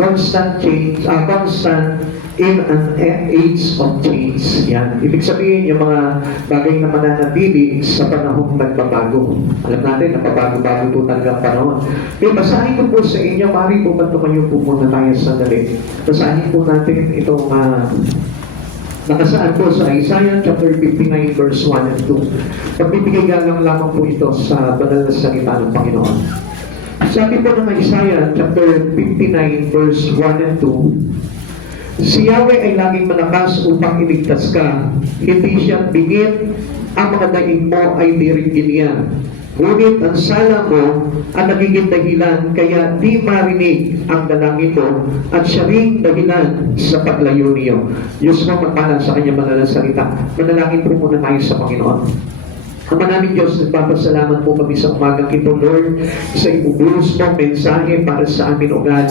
constant change, constant in an age of change. Yan. Ibig sabihin, yung mga bagay na mananatili sa panahong nagbabago. Alam natin, napabago-bago po talaga ang panahon. Kaya basahin ko po sa inyo, maaari po ba tumayo po muna tayo sandali. Basahin po natin itong nakasaan po sa Isaiah chapter 59 verse 1 and 2. Pagbibigay galang lamang po ito sa banal na salita ng Panginoon. Sabi po ng Isaiah chapter 59 verse 1 and 2, si Yahweh ay laging malakas upang iligtas ka. Hindi siya bingit, ang mga daing mo ay dirigin niya. Ngunit ang sala mo ang nagiging dahilan kaya di marinig ang dalangin mo at siya rin dahilan sa paglayo niyo. Diyos mo magpala sa kanyang banal na salita. Manalangin po muna tayo sa Panginoon. Ama namin Diyos, nagpapasalamat po kami sa umagang ito, Lord, sa ibubuhos mong mensahe para sa amin, O God,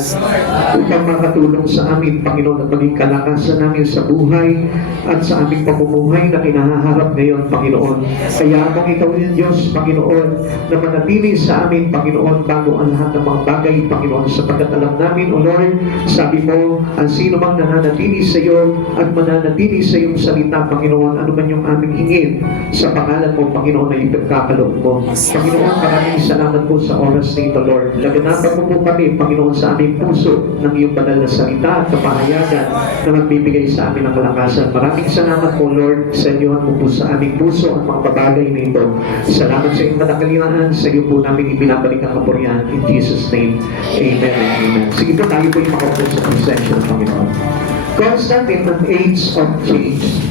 upang makatulong sa amin, Panginoon, at maging kalakasan namin sa buhay at sa aming pamumuhay na kinahaharap ngayon, Panginoon. Kaya kung ikaw din, Diyos, Panginoon, na manatili sa amin, Panginoon, bago ang lahat ng mga bagay, Panginoon, sapagkat alam namin, O Lord, sabi mo, ang sino mang nananatili sa iyo at mananatili sa iyong salita, Panginoon, ano man yung aming hingin sa pangalan mo, Panginoon, na ipagkakaloob mo. Panginoon, maraming salamat po sa oras na ito, Lord. Laganapan mo po kami, Panginoon, sa aming puso ng iyong banal na salita at kapahayagan na magbibigay sa amin ng kalakasan. Maraming salamat po, Lord, sa inyohan mo po sa aming puso ang mga bagay na ito. Salamat sa iyong matakalinaan. Sa iyo po namin ibinabalik ang kapurihan. In Jesus' name, Amen and Amen. Sige po, tayo po yung makapos sa procession ng Panginoon. Constant in an age of change.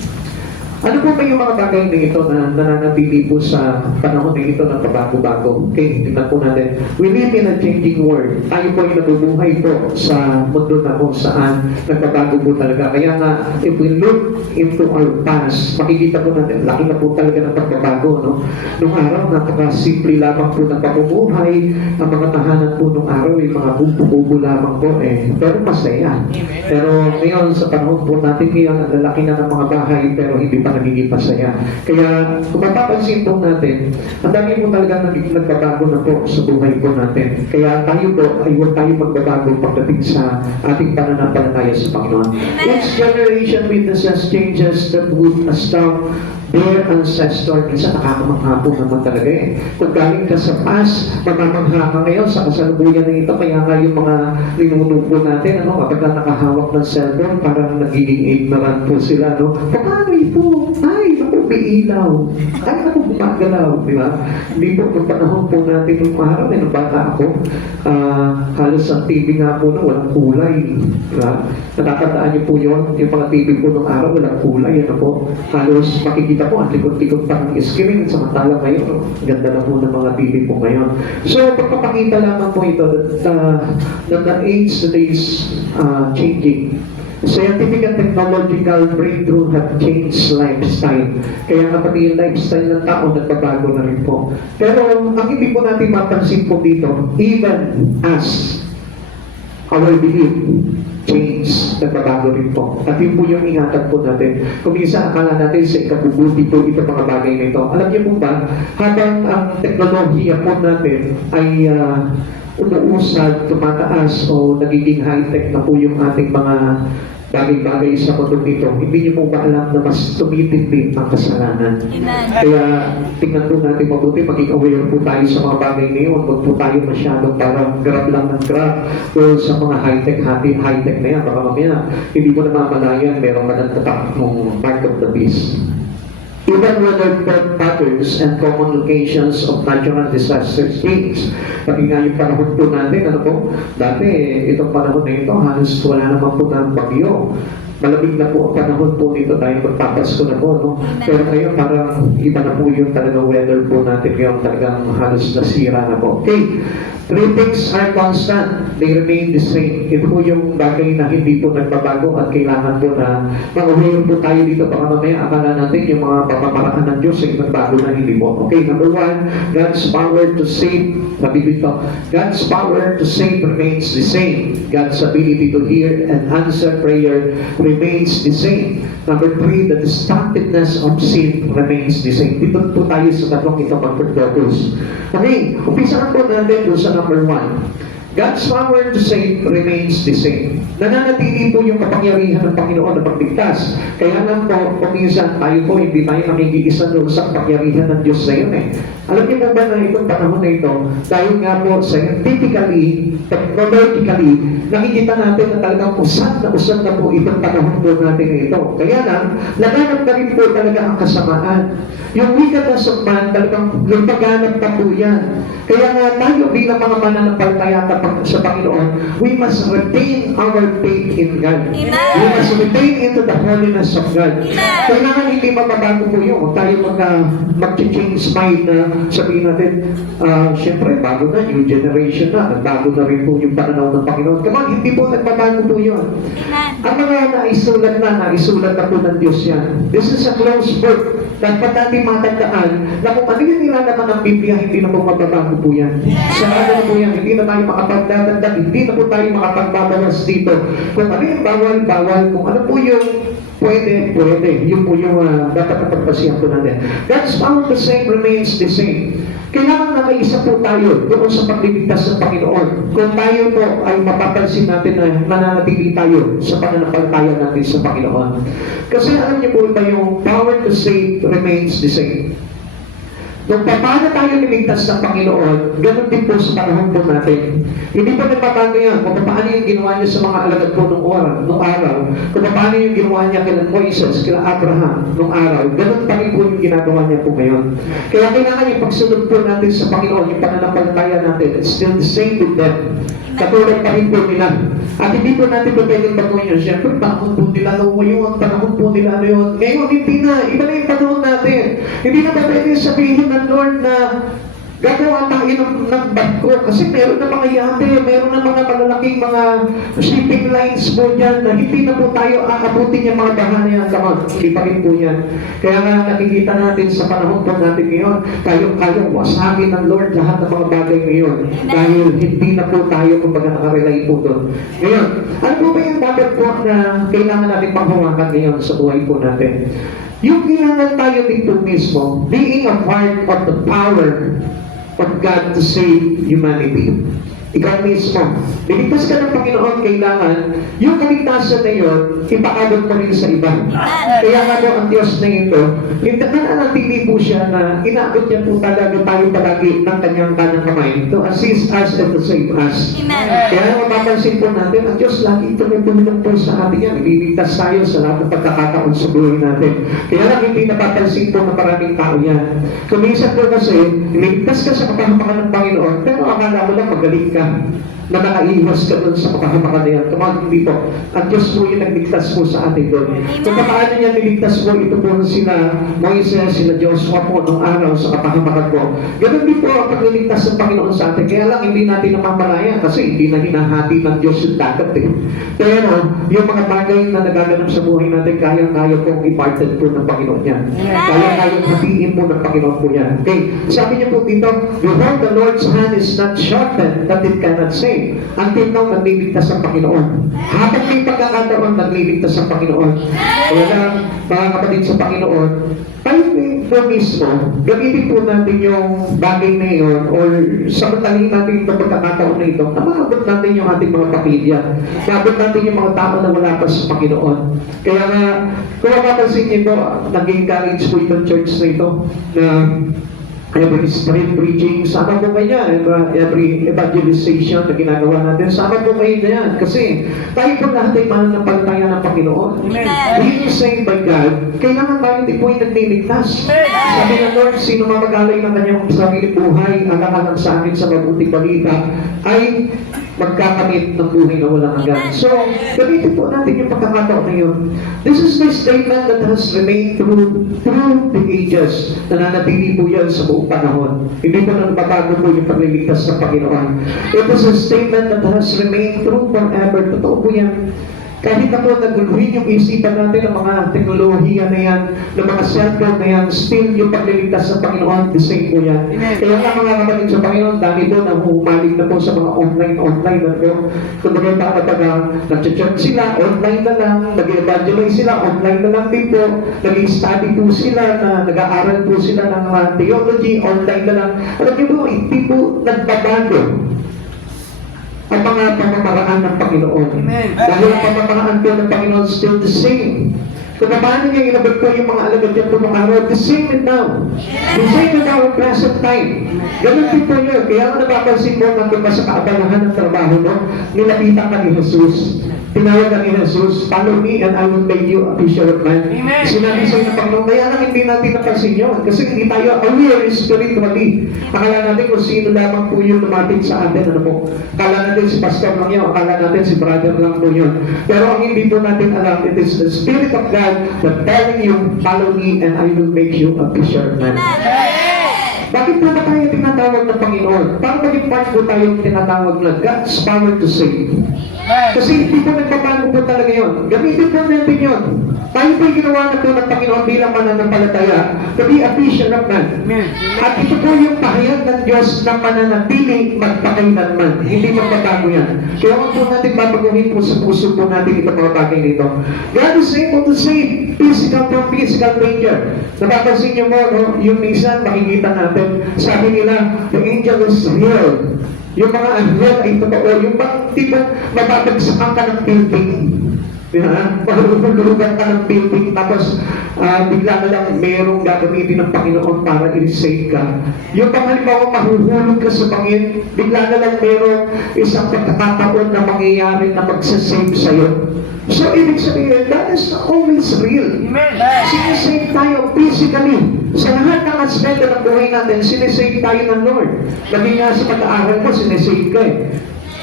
Ano po ba yung mga bagay na ito na nananatili po sa panahon na ito ng pabago-bago? Okay, tingnan po natin. We live in a changing world. Tayo po ay nabubuhay po sa mundo na kung saan nagbabago po talaga. Kaya nga, if we look into our past, makikita po natin, laki na po talaga ng pagbabago. No? Nung araw, napaka-simple lamang po ng pamumuhay. Ang mga tahanan po nung araw ay mga kubo-kubo lamang po. Pero masaya. Pero ngayon, sa panahon po natin ngayon, ang lalaki na ng mga bahay, pero hindi pa nagiging masaya. Kaya kung mapapansin po natin, ang dami po talaga nagbabago na po sa buhay po natin. Kaya tayo po ay huwag tayo magbabago pagdating sa ating pananampalataya sa Panginoon. Each generation witnesses changes that would astound their ancestor. Minsan nakakamangha po naman talaga Kung galing ka sa past, mamamangha ka ngayon sa kasalubuyan na ito. Kaya nga yung mga ninuno po natin, kapag nakahawak ng cellphone, parang nagiging ignorant po sila. Paano ito? Ay, naku, may ilaw. Ay, naku, gumagalaw. Di ba? Hindi po, kung panahon po natin yung araw, nung bata ako, halos ang TV nga po na walang kulay. Di ba? Natatandaan niyo po yun, yung mga TV po nung araw, walang kulay. Halos makikita po, ang likod-likod pa ng screen, samantala ngayon, ganda na po ng mga TV po ngayon. So, pagpapakita lamang po ito that the age today is changing. Scientific and technological breakthrough have changed lifestyle. Kaya nga pati yung lifestyle ng tao nagbabago na rin po. Pero ang hindi po natin mapansin po dito, even as our belief change, nagbabago rin po. At yun po yung ingatan po natin. Kung minsan akala natin sa ikabubuti po ito mga bagay na ito. Alam niyo po ba, habang ang teknolohiya po natin ay umuusad, tumataas o nagiging high-tech na po yung ating mga bagay-bagay sa mundo nito, hindi niyo po ba alam na mas tumitindi ang kasalanan? Kaya tingnan po natin mabuti, maging aware po tayo sa mga bagay na yun. Huwag po tayo masyadong parang grab lang ng grab o sa mga high-tech na yan. Baka mamaya, hindi mo namamalayan, meron ka ng tatak ng mark of the beast. Even whether birth patterns and common locations of natural disasters change. Pati nga yung panahon po natin, dati itong panahon na ito, halos wala naman po ng bagyo. Malamig na po ang panahon po nito dahil magpapasko na po, Pero ngayon parang iba na po yung talagang weather po natin ngayon, talagang halos nasira na po. Okay. Three things are constant. They remain the same. Ito po yung bagay na hindi po nagbabago at kailangan po na mag-aware po tayo dito. Baka mamaya akala natin yung mga pamamaraan ng Diyos ay nagbago na hindi po. Okay, number one, God's power to save. Sabi dito, God's power to save remains the same. God's ability to hear and answer prayer remains the same. Number three, the destructiveness of sin remains the same. Dito po tayo sa tatlong ito mag-focus. Okay, umpisahan po natin doon sa number one. God's power to save remains the same. Nananatili po yung kapangyarihan ng Panginoon na magligtas. Kaya lang po, kuminsan tayo po, hindi tayo nakikiisa doon sa kapangyarihan ng Diyos sa yun eh. Alam niyo po ba na itong panahon na ito, dahil nga po scientifically, technologically, nakikita natin na talagang usad na po itong panahon po natin na ito. Kaya lang, laganap na rin po talaga ang kasamaan. Yung wickedness of man, talagang lumaganap na po yan. Kaya nga tayo bilang mga mananampalataya sa Panginoon, we must retain our faith in God. Amen. We must retain into the holiness of God. Amen. Kailangan hindi mababago po yun. Huwag tayo mag-change mind na sabihin natin, syempre, bago na, new generation na, nagbago na rin po yung pananaw ng Panginoon. Come on, hindi po nagbabago po yun. Amen. Ang mga naisulat na po ng Diyos yan. This is a closed book. Dapat natin matandaan na kung ano yung nilalaman ng Biblia, hindi na po magbabago po yan. Sarado na po yan. Hindi na tayo makapagdadagdag. Hindi na po tayo makapagbabawas dito. Kung ano yung bawal. Kung ano po yung pwede. Yun po yung dapat na pagpasiyan po natin. God's power to save remains the same. Kailangan na may isa po tayo doon sa pagliligtas ng Panginoon. Kung tayo po ay mapapansin natin na mananatili tayo sa pananampalataya natin sa Panginoon. Kasi alam niyo po ba yung power to save remains the same. Nung paano tayo niligtas ng Panginoon, ganun din po sa panahon po natin. Hindi po nagbabago yan kung paano yung ginawa niya sa mga alagad po nung araw, kung paano yung ginawa niya kila Moises, kila Abraham nung araw, ganun pa rin po yung ginagawa niya po ngayon. Kaya kailangan yung pagsunod po natin sa Panginoon, yung pananampalataya natin, it's still the same with them. Katulad pa rin po nila. At hindi po natin po pwedeng baguhin yun. Siyempre, panahon po nila yun, panahon po nila yun. Ngayon, hindi na. Iba na yung panahon natin. Hindi na ba pwede sabihin ng Lord na gagawa tayo ng barko kasi meron na mga yate, meron na mga malalaking mga shipping lines po dyan na hindi na po tayo aabutin yung mga bahan yan. Come on, hindi pa rin po yan. Kaya nga nakikita natin sa panahon po natin ngayon, kayong wasagin ng Lord lahat ng mga bagay ngayon dahil hindi na po tayo kumbaga nakarelay po doon. Ngayon, ano po ba yung dapat po na kailangan natin panghawakan ngayon sa buhay po natin? Yung kailangan tayo dito mismo, being a part of the power of God to save humanity. Ikaw mismo. Niligtas ka ng Panginoon, kailangan yung kaligtasan na yun, ipaabot mo rin sa iba. Kaya nga po ang Diyos na ito, nananatili po siya na inaabot niya po talaga tayo palagi ng kanyang kanang kamay to assist us and to save us. Kaya mapapansin po natin, ang Diyos lagi ito may tumulong po sa atin yan. Ililigtas tayo sa lahat ng pagkakataon sa buhay natin. Kaya lang hindi napapansin po ng maraming tao yan. Kuminsan po kasi, ililigtas ka sa kapahamakan ng Panginoon, pero akala mo lang magaling ka na nakaiwas ka doon sa kapahamakan na yan. Tumawag dito. Ang Diyos po yung nagligtas po sa atin doon. Kung paano niya niligtas po, ito po sila Moises, sila Joshua po nung araw sa kapahamakan po. Ganun din po ang pagliligtas ng Panginoon sa atin. Kaya lang hindi natin namamalayan kasi hindi na hinahati ng Diyos yung dagat eh. Pero yung mga bagay na nagaganap sa buhay natin, kaya-kaya pong imparted po ng Panginoon yan. Kaya-kaya hatiin po ng Panginoon po yan. Okay, sabi niya po dito, behold, the Lord's hand is not shortened that it cannot save. Until now, nagliligtas ang Panginoon. Habang may pagkakataon, nagliligtas ang Panginoon. Kaya lang, mga kapatid sa Panginoon, tayo po mismo, gamitin po natin yung bagay na yun or samantalin natin yung pagkakataon na ito na maabot natin yung ating mga pamilya. Maabot natin yung mga tao na wala pa sa Panginoon. Kaya nga, kung mapapansin niyo po, nag-encourage po itong church na ito na every street preaching, sama po kayo yan. Every evangelization na ginagawa natin, sama po kayo na yan. Kasi tayo po lahat ay mananampalataya ng Panginoon. Being saved by God, kailangan tayo din po yung nagliligtas. Sabi ng Lord, sino mamagalay ng kanyang sarili buhay, alang-alang sa akin sa mabuting balita, ay magkakamit ng buhay na walang hanggan. So, gamitin po natin yung pagkakataon na yun. This is the statement that has remained through the ages. Nananatili po yan sa buong panahon. Hindi po nang babago po yung pagliligtas sa Panginoon. It is a statement that has remained true forever. Totoo po yan. Kahit na po naguluhin yung isipan natin ng mga teknolohiya na yan, ng mga cellphone na yan, still yung pagliligtas sa Panginoon, the same po yan. Kaya nga mga kapatid sa Panginoon, dahil po na humalig na po sa mga online na po. Kung maganda kapag nag-church sila, online na lang, nag-evangelize sila, online na lang din po, nag-study po sila, na nag-aaral po sila ng theology, online na lang. Alam niyo po, hindi po nagbabago ang mga pamamaraan ng Panginoon. Amen. Dahil ang pamamaraan po ng Panginoon is still the same. Kung paano niya inabot po yung mga alagad niya po ng araw, the same and now. The same in our present time. Ganun din po yun. Kaya nga napapansin mo, nandun pa sa kaabalahan ng trabaho mo, nilapitan ka ni Jesus. Tinawag ka ni Jesus, follow me and I will make you a fisher of men. Amen. Sinabi sa'yo ng Panginoon, kaya lang hindi natin napansin yun. Kasi hindi tayo aware spiritually. Akala natin kung sino lamang po yung lumapit sa atin. Ano po? Akala natin si pastor lang yun. Akala natin si brother lang po yun. Pero ang hindi po natin alam, it is the Spirit of God that telling you, follow me and I will make you a fisher of men. Bakit po ba tayo tinatawag ng Panginoon? Para maging part po tayo tinatawag na God's power to save. Kasi hindi po nagpapago po talaga yun. Gamitin po natin yun. Tayo po ginawa na po ng Panginoon bilang mananampalataya to be a fisher of men. At ito po yung pahayag ng Diyos na mananatili magpakailanman. Hindi magbabago yan. Kaya huwag po natin babaguhin po sa puso po natin itong mga bagay nito. God is able to save physical from physical danger. Napapansin niyo mo, no? Yung minsan makikita natin, sabi nila, the angel is real. Yung mga anghel ay totoo. Yung bang tipong mababagsakan ka ng building. Mahululugan ka ng building tapos bigla na lang merong gagamitin ng Panginoon para i-save ka. Yung bang halimbawa mahuhulog ka sa bangin, bigla na lang merong isang pagkakataon na mangyayari na magsasave sa'yo. So, ibig sabihin, that is always real. Sinisave tayo physically. Sa lahat ng aspeto ng buhay natin, sinisave tayo ng Lord. Lagi nga sa pag-aaral mo, sinisave ka eh.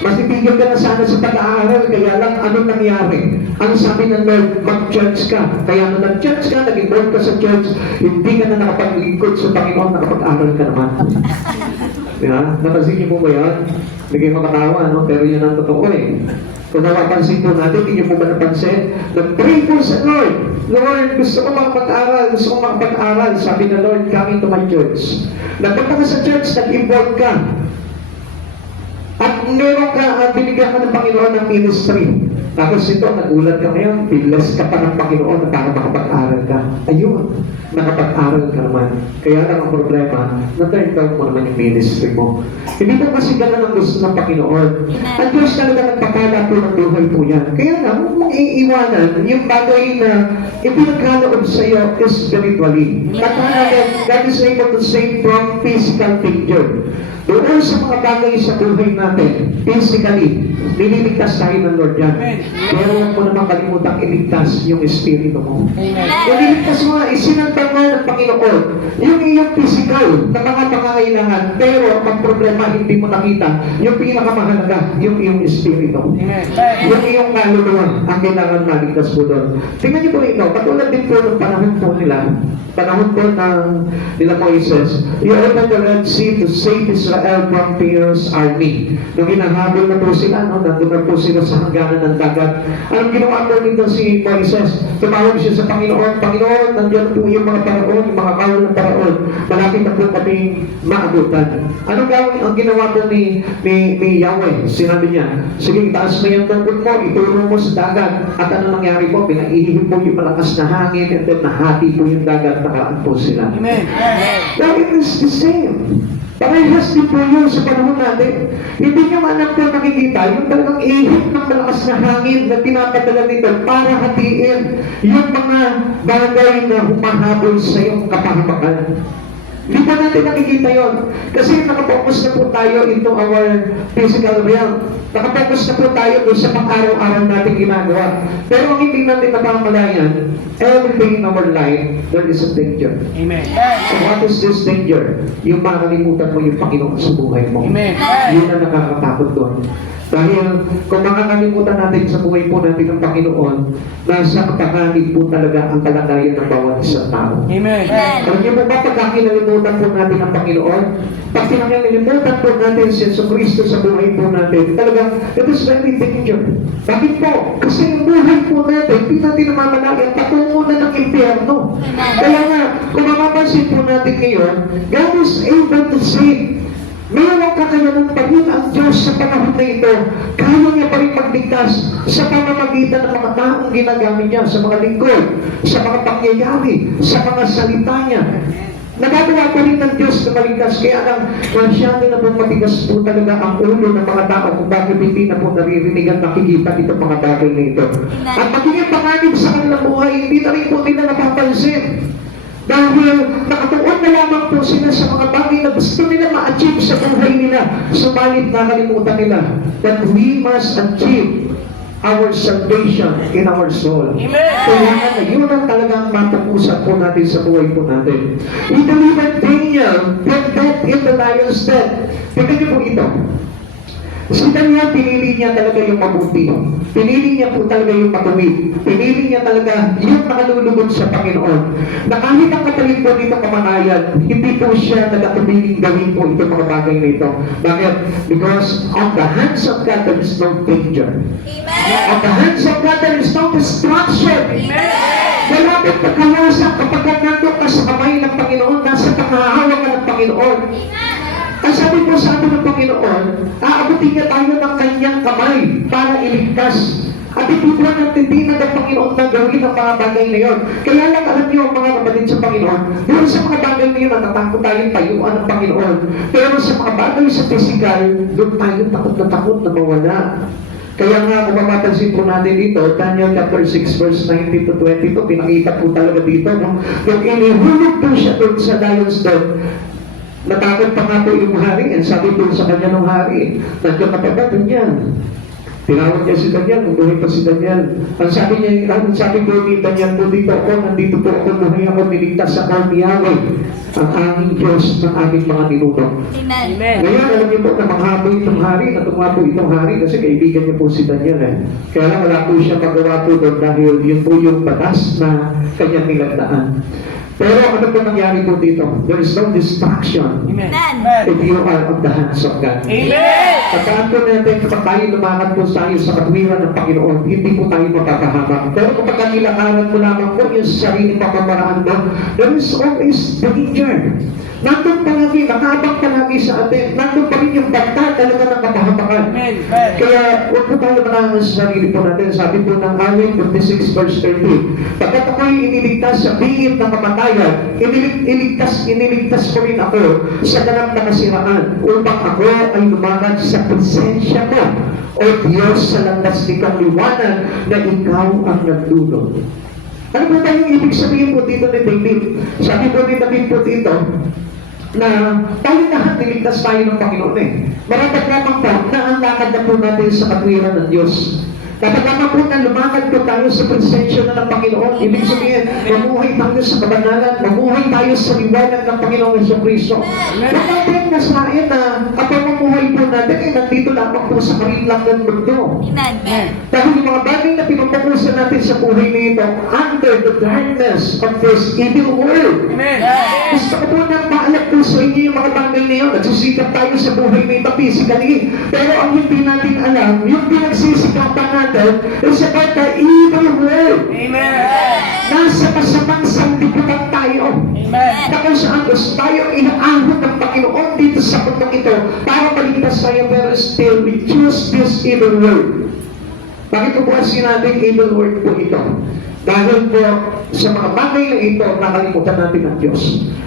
Mas itigil ka na sana sa pag-aaral, kaya lang ano nangyari? Ang sabi ng Lord, mag-church ka. Kaya nung nag-church ka, nag-involve ka sa church, hindi ka na nakapaglingkod sa Panginoon, nakapag-aral ka naman. Diba? Napansin niyo po ba yan? Hindi kayo makatawa, no? Pero yun ang totoo eh. Kung napapansin po natin, hindi niyo po ba napansin? Nag-pray po sa Lord. Lord, gusto ko makapag-aral, gusto ko makapag-aral. Sabi ng Lord, come into my church. Nagpunta ka sa church, nag-involve ka. At meron ka, binigyan ka ng Panginoon ng ministry. Tapos ito, nagulat ka ngayon, blessed ka pa ng Panginoon para makapag-aral ka. Ayun, nakapag-aral ka naman. Kaya lang ang problema, na-turn down mo naman yung ministry mo. Hindi po kasi ganun ang gusto ng Panginoon. Ang Diyos talaga nagpapala po ng buhay po yan. Kaya nga, huwag mong iiwanan yung bagay na ipinagkaloob sa iyo spiritually. At God is able to save from physical danger. Doon sa mga bagay sa buhay natin, physically, nililigtas tayo ng Lord yan. Pero huwag mo naman kalimutang iligtas yung espiritu mo. Ililigtas mo, isinantang mo ng Panginoon yung iyong physical na mga pangangailangan, pero ang problema hindi mo nakita, yung pinakamahalaga, yung iyong espiritu. Yung iyong kaluluwa, ang kailangan maligtas po doon. Tingnan niyo po ito, katulad din po ng panahon po nila, panahon po ng nila Moises, you opened the Red Sea to save Israel from Pharaoh's army. Nung hinahabol na po sila, no, nandun na po sila sa hangganan ng dagat. Anong ginawa po nito si Moises? Tumawag siya sa Panginoon, Panginoon, nandiyan po yung mga paraon, yung mga kawal ng paraon. Malapit na po kaming maabutan. Anong gawin ang ginawa po ni Yahweh? Sinabi niya, sige, taas mo yung tungkol mo, ituro mo sa dagat. At ano nangyari po? Pinaihip po yung malakas na hangin, and then nahati po yung dagat, nakaraan po sila. Amen. Now, it is the same. Parehas din po yun sa panahon natin. Hindi nyo man po nakikita yung talagang ihip ng malakas na hangin na pinapadala nito para hatiin yung mga bagay na humahabol sa iyong kapahamakan. Hindi pa natin nakikita yon. Kasi nakapokus na po tayo into our physical realm. Nakapokus na po tayo doon sa pang-araw-araw natin ginagawa. Pero ang hindi natin napamalayan, everything in our life, there is a danger. Amen. So what is this danger? Yung makakalimutan mo yung Panginoon sa buhay mo. Amen. Yun ang nakakatakot doon. Dahil kung makakalimutan natin sa buhay po natin ng Panginoon, nasa kapanganib po talaga ang kalagayan ng bawat isang tao. Amen. Alam niyo po ba, pagka kinalimutan po natin ang Panginoon, pag kinalimutan po natin si Jesucristo sa buhay po natin, talagang it is very danger. Bakit po? Kasi yung buhay po natin, hindi natin namamalayan, patungo na ng impyerno. Kaya nga, kung mapapansin po natin ngayon, God is able to save. Mayroong kakayanan pa rin ang Diyos sa panahon na ito. Kaya niya pa rin magligtas sa pamamagitan ng mga taong ginagamit niya, sa mga lingkod, sa mga pangyayari, sa mga salita niya. Nagagawa pa rin ng Diyos na maligtas. Kaya lang, masyado na po matigas po talaga ang ulo ng mga tao kung bakit hindi na po naririnig at nakikita itong mga bagay na ito. At magiging panganib sa kanilang buhay, hindi na rin po nila napapansin. Dahil nakatuon na lamang po sila sa mga bagay na gusto nila ma-achieve sa buhay nila. Subalit nakalimutan nila that we must achieve our salvation in our soul. Kailangan na yun ang talagang matukusan po natin sa buhay po natin. We delivered Daniel from death in the lion's den. Tignan niyo po ito. Si Daniel, pinili niya talaga yung mabuti. Pinili niya po talaga yung matuwid. Pinili niya talaga yung nakalulugod sa Panginoon. Na kahit ang katalim po dito kamatayan, hindi po siya nagatubiling gawin po itong mga bagay na ito. Bakit? Because on the hands of God, there is no danger. On the hands of God, there is no destruction. Malapit na kawasak kapag nandun ka sa kamay ng Panginoon, nasa panghahawa ka ng Panginoon. Ang sabi po sa atin ng Panginoon, aabutin niya tayo ng kanyang kamay para iligtas. At hindi po natin ng Panginoon na gawin ang mga bagay na yun. Kaya lang alam niyo mga kapatid sa Panginoon, doon sa mga bagay na yun, natatakot tayong tayuan ng Panginoon. Pero sa mga bagay sa physical, doon tayo takot na mawala. Kaya nga, kung mapapansin po natin dito, Daniel chapter 6 verse 19 to 22, pinakita po talaga dito, no? Yung inihulog po siya doon sa lion's den, natakot pa nga po yung hari, and sabi po sa kanya ng hari, nandiyan ka pa ba, Daniel? Tinawag niya si Daniel, umuwi pa si Daniel. Ang sabi po ni Daniel po dito ako, nandito po ako, umuwi ako, niligtas ako ni Yahweh, ang aming Diyos ng aming mga ninuno. Amen. Ngayon, alam niyo po na manghapo itong hari, natuwa po itong hari kasi kaibigan niya po si Daniel eh. Kaya lang wala po siya magawa po doon dahil yun po yung batas na kanyang nilagdaan. Pero ano po nangyari po dito? There is no distraction if you are on the hands of God. Amen. Pagkaan po natin, kapag tayo lumakad po tayo sa katwiran ng Panginoon, hindi po tayo mapapahamak. Pero kapag nilakaran mo lamang po yung sarili pamamaraan mo, there is always danger. Nandun palagi, nakabang palagi sa atin. Nandun pa rin yung banta talaga ng kapahamakan. Kaya huwag po tayo manangan sa sarili po natin. Sabi po ng Awit 56 verse 30, pagkat ako'y iniligtas sa bingit ng kamatayan, iniligtas ko rin ako sa ganap na kasiraan upang ako ay lumakad sa presensya mo, O Diyos, sa landas nikang liwanag na ikaw ang nagdulot. Ano po tayong ibig sabihin po dito ni David? Sabi po ni David po dito, na tayo lahat niligtas tayo ng Panginoon eh. Marapat lamang po na ang lakad na po natin sa katwiran ng Diyos. Kapag naman po na lumakad po tayo sa presensya na ng Panginoon, ibig sabihin, mamuhay tayo sa kabanalan, mamuhay tayo sa liwanag ng Panginoong Jesucristo. Huwag natin nasain na kapag mamuhay po natin, eh, nandito lamang po sa karinlang ng mundo. Dahil yung mga bagay na pinupukusan natin sa buhay nito, under the darkness of this evil world. Gusto ko po nang paalat po sa inyo yung mga bagay na yun. Nagsisikap tayo sa buhay nito physically. Pero ang hindi natin alam, yung pinagsisikapan natin is about the evil world. Nasa masamang sandiputan tayo. Na kung saan gusto tayo inaahon ng Panginoon dito sa mundong ito para maligtas tayo, pero still we choose this evil world. Bakit po ba sinabing evil world po ito? Dahil po sa mga bagay na ito, nakalimutan natin ang Diyos.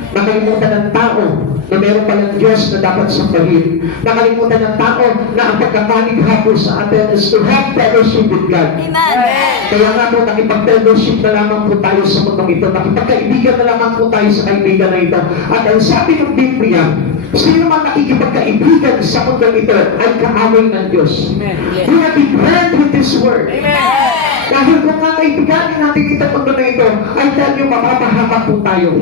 Nakalimutan ng tao na meron palang Diyos na dapat sambahin. Nakalimutan ng tao na ang pagkakaligha po sa atin is to have fellowship with God. Kaya nga po, nakipag-fellowship na lamang po tayo sa mundong ito. Nakipagkaibigan na lamang po tayo sa kaibigan na ito. At ang sabi ng Biblia, sino man nakikipagkaibigan sa mundong ito ay kaaway ng Diyos. We have been brand with this word. Dahil kung kakaibiganin natin itong mundo na ito, ay dahil mapapahamak po tayo.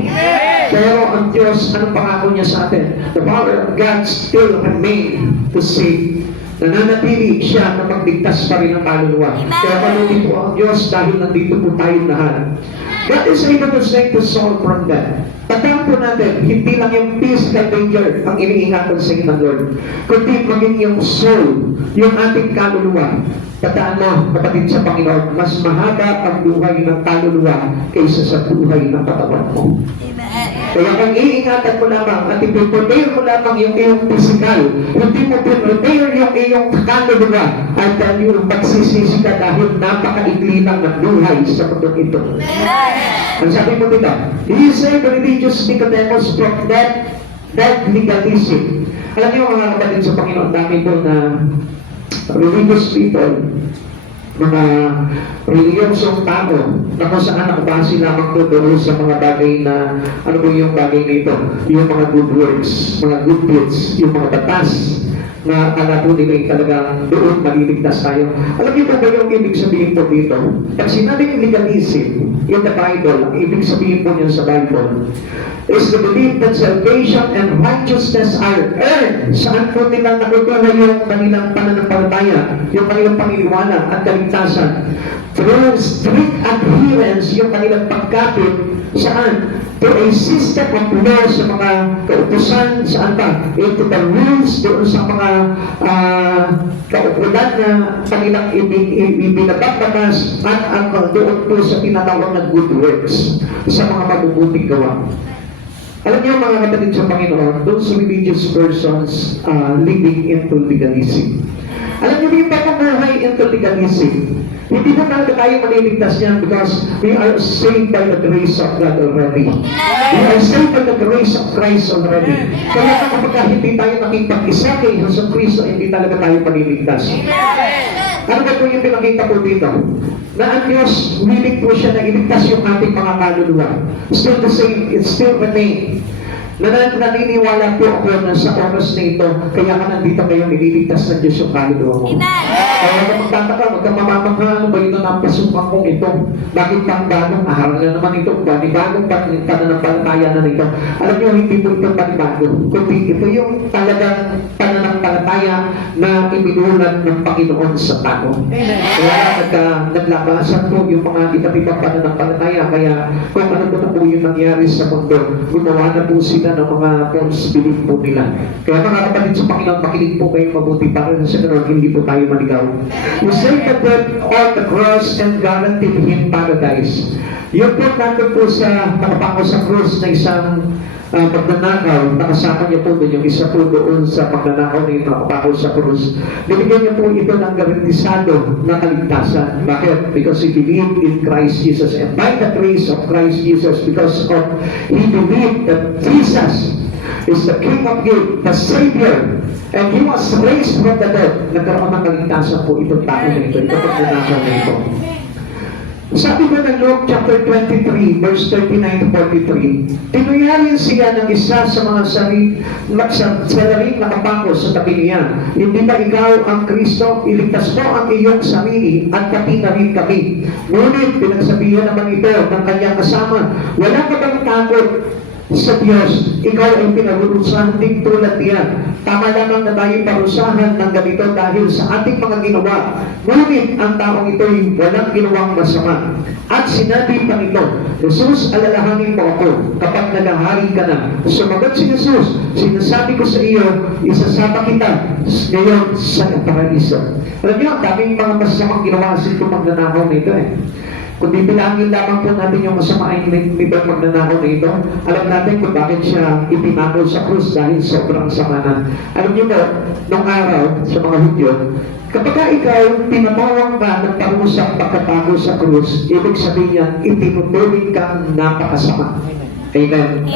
Pero ang Diyos, anong pangako niya sa atin? The power of God still remain to save. Nananatili siya na magligtas pa rin ang kaluluwa. Kaya manunin po ang Diyos dahil nandito po tayong lahat. God is able to save the soul from death. Tandaan po natin, hindi lang yung physical danger ang iniingatan sa inyo ng Lord, kundi maging yung soul, yung ating kaluluwa. Tandaan mo, kapatid sa Panginoon, mas mahaba ang buhay ng kaluluwa kaysa sa buhay ng katawan mo. Amen. Kaya kung iingatan mo lamang at i-prepare mo lamang yung iyong physical, hindi mo prepare yung iyong kaluluwa, I tell you, magsisisi ka dahil napakaigli lang ng buhay sa mundo ito. Ang sabi mo dito, he said religious Nicodemus from that legalism. Alam niyo mga kapatid sa Panginoon, dami po na religious people, mga reliyosong tao na kung saan nakabase lamang doon sa mga bagay na, ano po yung bagay na ito, yung mga good works, mga good deeds, yung mga batas na akala po nila ay talagang doon maliligtas tayo. Alam niyo po ba yung ibig sabihin po dito? Pag sinabing legalism in the Bible, ang ibig sabihin po niya sa Bible is the belief that salvation and righteousness are earned. Saan po nilang nakukuha yung kanilang pananampalataya, yung kanilang paniniwala at kaligtasan? Through strict adherence, yung kanilang pagkapit, saan? To a system of law sa mga kautusan, saan pa? Into the rules, doon sa mga kaukulan na kanilang ibinabagbatas at ang doon po sa tinatawag na good works, sa mga mabubuting gawa. Alam niyo mga kapatid sa Panginoon, those religious persons living into legalism. Alam niyo yung pagkabuhay into legalism, hindi na talaga tayo maliligtas niyan because we are saved by the grace of God already. We are saved by the grace of Christ already. Kaya kapag hindi tayo nakipag-isa kay Jesus Cristo, hindi talaga tayo maliligtas. Ano ba po yung pinakita po dito? Na ang Diyos, willing po siya na iligtas yung ating mga kaluluwa. Still the same, it still remain. Naniniwala po ako na sa oras na ito, kaya ka nandito kayo, nililigtas ng Diyos yung kaluluwa mo. Kaya ka magtataka, magkamamamangha, ano ba ito napasukan kong ito? Bakit pang bagong araw na naman ito? Bagong pananampalataya na nito? Alam niyo, hindi po ito panibago. Kundi ito yung talagang pananampalataya na ibinulat ng Panginoon sa tao. Kaya naglabasan po yung mga iba-ibang pananampalataya. Kaya kung ano po yung nangyari sa mundo, gumawa na po sila ng mga false belief po nila. Kaya mga kapatid sa Panginoon, makinig po kayo mabuti para sa ganun, hindi po tayo maligaw. You saved the dead on the cross and guaranteed him paradise. Yun po nandun po sa nakapako sa cross na isang pagnanakaw, nakasama niya po doon yung isa po doon sa pagnanakaw na yung nakapako sa cross. Binigyan niya po ito ng garantisado na kaligtasan. Bakit? Because he believed in Christ Jesus. And by the grace of Christ Jesus, because of he believed that Jesus is the King of Kings, the Savior, and He was raised from the dead. Nagkaroon ng kaligtasan po itong tao na ito, itong pagnanakaw na ito. Sabi ko ng Luke chapter 23, verse 39 to 43, tinuyarin siya ng isa sa mga salaring nakapako sa tabi niya. Hindi ba ikaw ang Kristo? Iligtas mo ang iyong sarili at pati na rin kami. Ngunit pinagsabihan naman ito ng kanyang kasama, wala ka bang takot sa Diyos? Ikaw ay pinarurusahan din tulad niya. Tama lamang na tayo parusahan ng ganito dahil sa ating mga ginawa. Ngunit ang taong ito ay walang ginawang masama. At sinabi pa nito, Jesus, alalahanin mo ako kapag nagahari ka na. Sumagot si Jesus, sinasabi ko sa iyo, isasama kita ngayon sa paraiso. Alam niyo, ang daming mga masasamang ginawa sa itong magnanakaw nito Kung bibilangin lamang po natin yung masamain nitong magnanakaw na ito, alam natin kung bakit siya ipinako sa krus dahil sobrang sama na. Alam niyo po, nung araw sa mga Hudyo, kapag ikaw tinatawang ka ng parusang pagkatago sa krus, ibig sabihin niya, itinutuloy kang napakasama. Amen.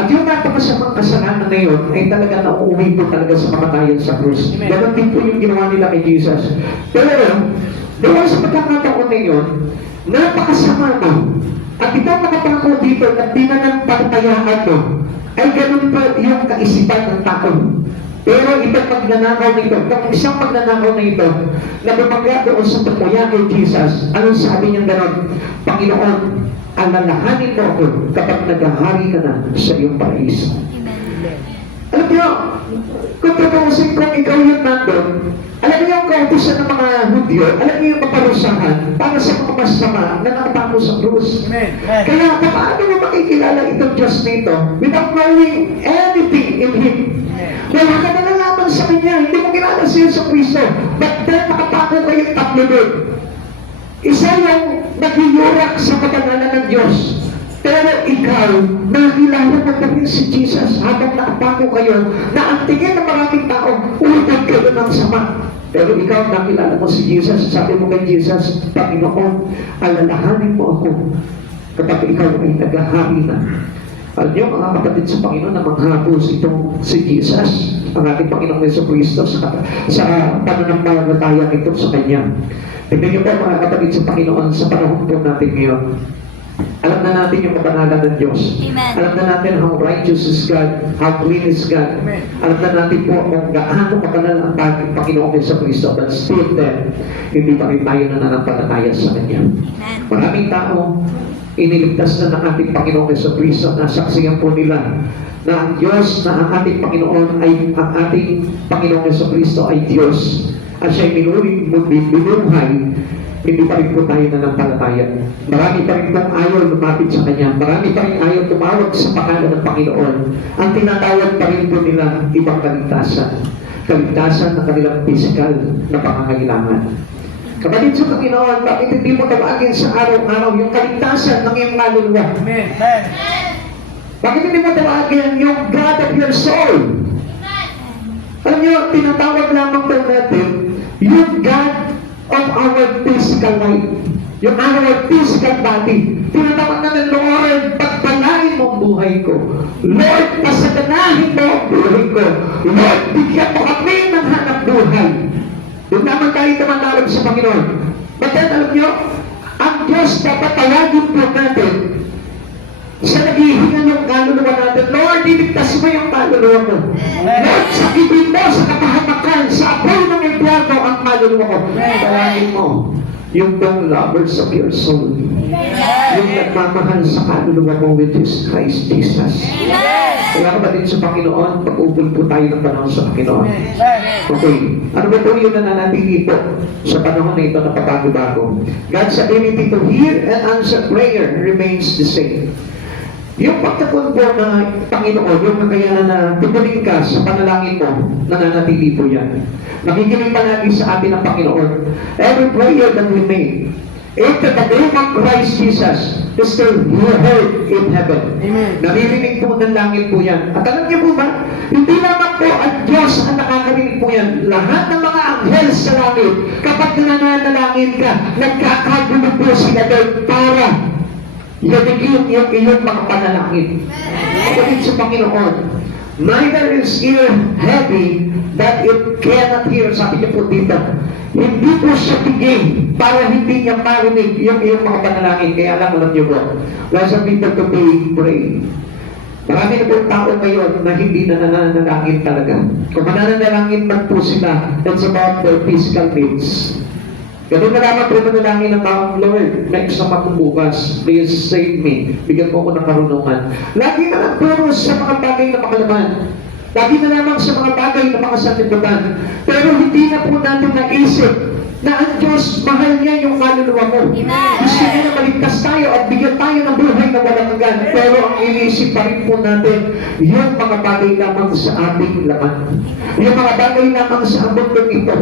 At yung napakasamang kasalanan na yun ay talaga nauuwi po talaga sa kamatayan sa krus. Ganon din po yung ginawa nila kay Jesus. Pero, doon sa pagkakataon na yun, napakasama mo. At ikaw nakapako dito at dinanampalatayaan mo, ay ganun pa yung kaisipan ng tao. Pero itong magnanakaw na ito, itong isang magnanakaw na ito, na bumangga doon sa tumuya kay Jesus, anong sabi niya ganun? Panginoon, alalahanin mo ako kapag naghahari ka na sa iyong paraiso. Alam niyo, kung tutusin kung ikaw yung nandun, alam niyo yung kautusan ng mga Hudyo, alam niyo yung maparusahan para sa mga masama na nakapako sa krus. Kaya paano mo makikilala itong Diyos nito without knowing anything in Him? Wala ka na nalaman sa Kanya, hindi mo kilala si Jesus Cristo, but then makapako kayong tatlo doon. Isa yung naghiyurak sa katagalan ng Diyos. Pero ikaw, nakilala mo pa rin si Jesus habang nakapako kayo na ang tingin ng maraming tao, ulad kayo ng sama. Pero ikaw, nakilala mo si Jesus, sabi mo kay Jesus, Panginoon, alalahanin mo ako kapag ikaw ay naghahari na. Alam niyo, mga kapatid sa Panginoon, na manghapos itong si Jesus, ang ating Panginoong Jesucristo sa pananampalataya nito sa Kanya. Tignan niyo po, mga kapatid sa Panginoon, sa panahon po natin ngayon, alam na natin yung kapanalan ng Diyos. Amen. Alam na natin how righteous is God, how clean is God. Amen. Alam na natin po kung gaano kapanal ang ating Panginoong Jesucristo. But still then, hindi pa rin tayo nananampalataya sa Kanya. Amen. Maraming tao, iniligtas na ng ating Panginoong Jesucristo, nasaksiyan po nila na ang Diyos, na ang ating Panginoon ay, ang ating Panginoong Jesucristo ay Diyos. At siya ay binuhay, hindi pa rin po tayo nananampalataya. Marami pa rin pong ayaw lumapit sa Kanya. Marami pa rin ayaw tumawag sa pangalan ng Panginoon. Ang tinatawag pa rin po nila ibang kaligtasan. Kaligtasan ng kanilang physical na pangangailangan. Kapatid sa Panginoon, bakit hindi mo tawagin sa araw-araw yung kaligtasan ng iyong kaluluwa? Amen. Bakit hindi mo tawagin yung God of your soul? Alam niyo, tinatawag lamang po natin yung God of our physical life. Yung our physical body. Tinatawag natin, Lord, pagpalain mo ang buhay ko. Lord, pasaganahin mo ang buhay ko. Lord, bigyan mo kami ng hanap buhay. Doon naman tayo tumatarap sa Panginoon. But then, alam niyo, ang Diyos dapat tawagin po natin sa naghihinga ng kaluluwa natin. Lord, iligtas mo yung kaluluwa ko. Lord, sakipin mo sa kapahamakan, sa apoy ng impyerno ang kaluluwa ko. Tawagin mo yung dong lovers of your soul. Yung nagmamahal sa kaluluwa mo, which is Christ Jesus. Kaya kapatid sa Panginoon, pag-ubol po tayo ng panahon sa Panginoon. Okay. Ano ba po yung nananatili po sa panahon na ito na pagbago-bago? God's ability to hear and answer prayer remains the same. Yung pagtakon po na Panginoon, yung kakayanan na tutunin ka sa panalangin mo, nananatili po yan. Nakikinig palagi sa atin ng Panginoon. Every prayer that we make, if the name of Christ Jesus is still heard in heaven. Amen. Naririnig po ng langit po yan. At alam niyo po ba, hindi naman po ang Diyos ang nakakarinig po yan. Lahat ng mga anghel sa langit, kapag nananalangin ka, nagkakagulo po sila doon para yadigin yung iyong mga panalangin. Kapatid sa Panginoon, neither is ear heavy that it cannot hear. Sabi niyo po dito, hindi po siya tigil para hindi niya marinig yung iyong mga panalangin. Kaya alam niyo po, wala sa people to pray. Marami na po tao ngayon na hindi na nananalangin talaga. Kung mananalangin man po sila, it's about their physical needs. Ganun na lamang po manalangin ng taong, Lord, may isang akong bukas, please save me. Bigyan mo ako ng karunungan. Lagi na lang puro sa mga bagay na makalaman. Lagi na lamang sa mga bagay na makasanlibutan. Pero hindi na po natin naisip na ang Diyos, mahal niya yung kaluluwa mo. Gusto niya na maligtas tayo at bigyan tayo ng buhay na walang hanggan. Pero ang inisip pa rin po natin, yung mga bagay lamang sa ating laman. Yung mga bagay lamang sa mundo ito.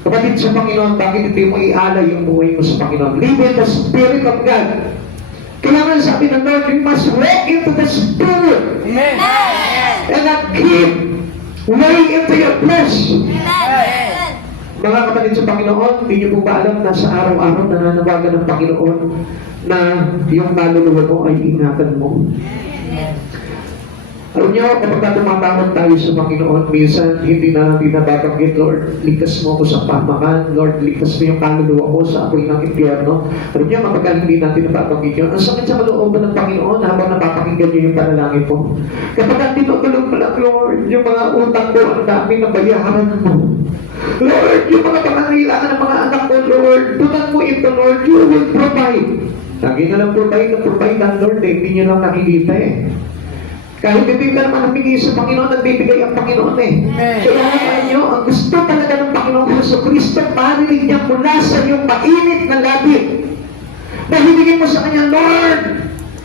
Kapatid sa Panginoon, bakit hindi mo ialay yung buhay mo sa Panginoon? Live in the Spirit of God. Kailangan sabi ng Lord, you must walk into the Spirit. Amen. And not give way into your flesh. Mga kapatid sa Panginoon, hindi niyo po ba alam na sa araw-araw nananawagan ng Panginoon na yung kaluluwa mo ay ingatan mo? Alam niyo, kapag tumatawag tayo sa Panginoon, minsan hindi na natin nababanggit, Lord, ligtas mo ako sa pamakan. Lord, ligtas mo yung kaluluwa ko sa apoy ng impyerno. Alam niyo, kapag hindi natin nababanggit yun, ang sakit sa kalooban ng Panginoon habang napapakinggan niyo yung panalangin mo. Kapag tinutulog mo lang, Lord, yung mga utang ko, ang dami na bayaran mo. Lord, yung mga pangangailangan ng mga anak ko, Lord, tunan mo ito, Lord, you will provide. Lagi na lang provide ang Lord, hindi niyo lang nakikita eh. Kahit hindi ka naman namigay sa Panginoon, nagbibigay ang Panginoon eh. Kaya naman nyo, ang gusto talaga ng Panginoon Jesucristo, marinig niya mula sa iyong mainit na labi. Nahilingin mo sa Kanya, Lord,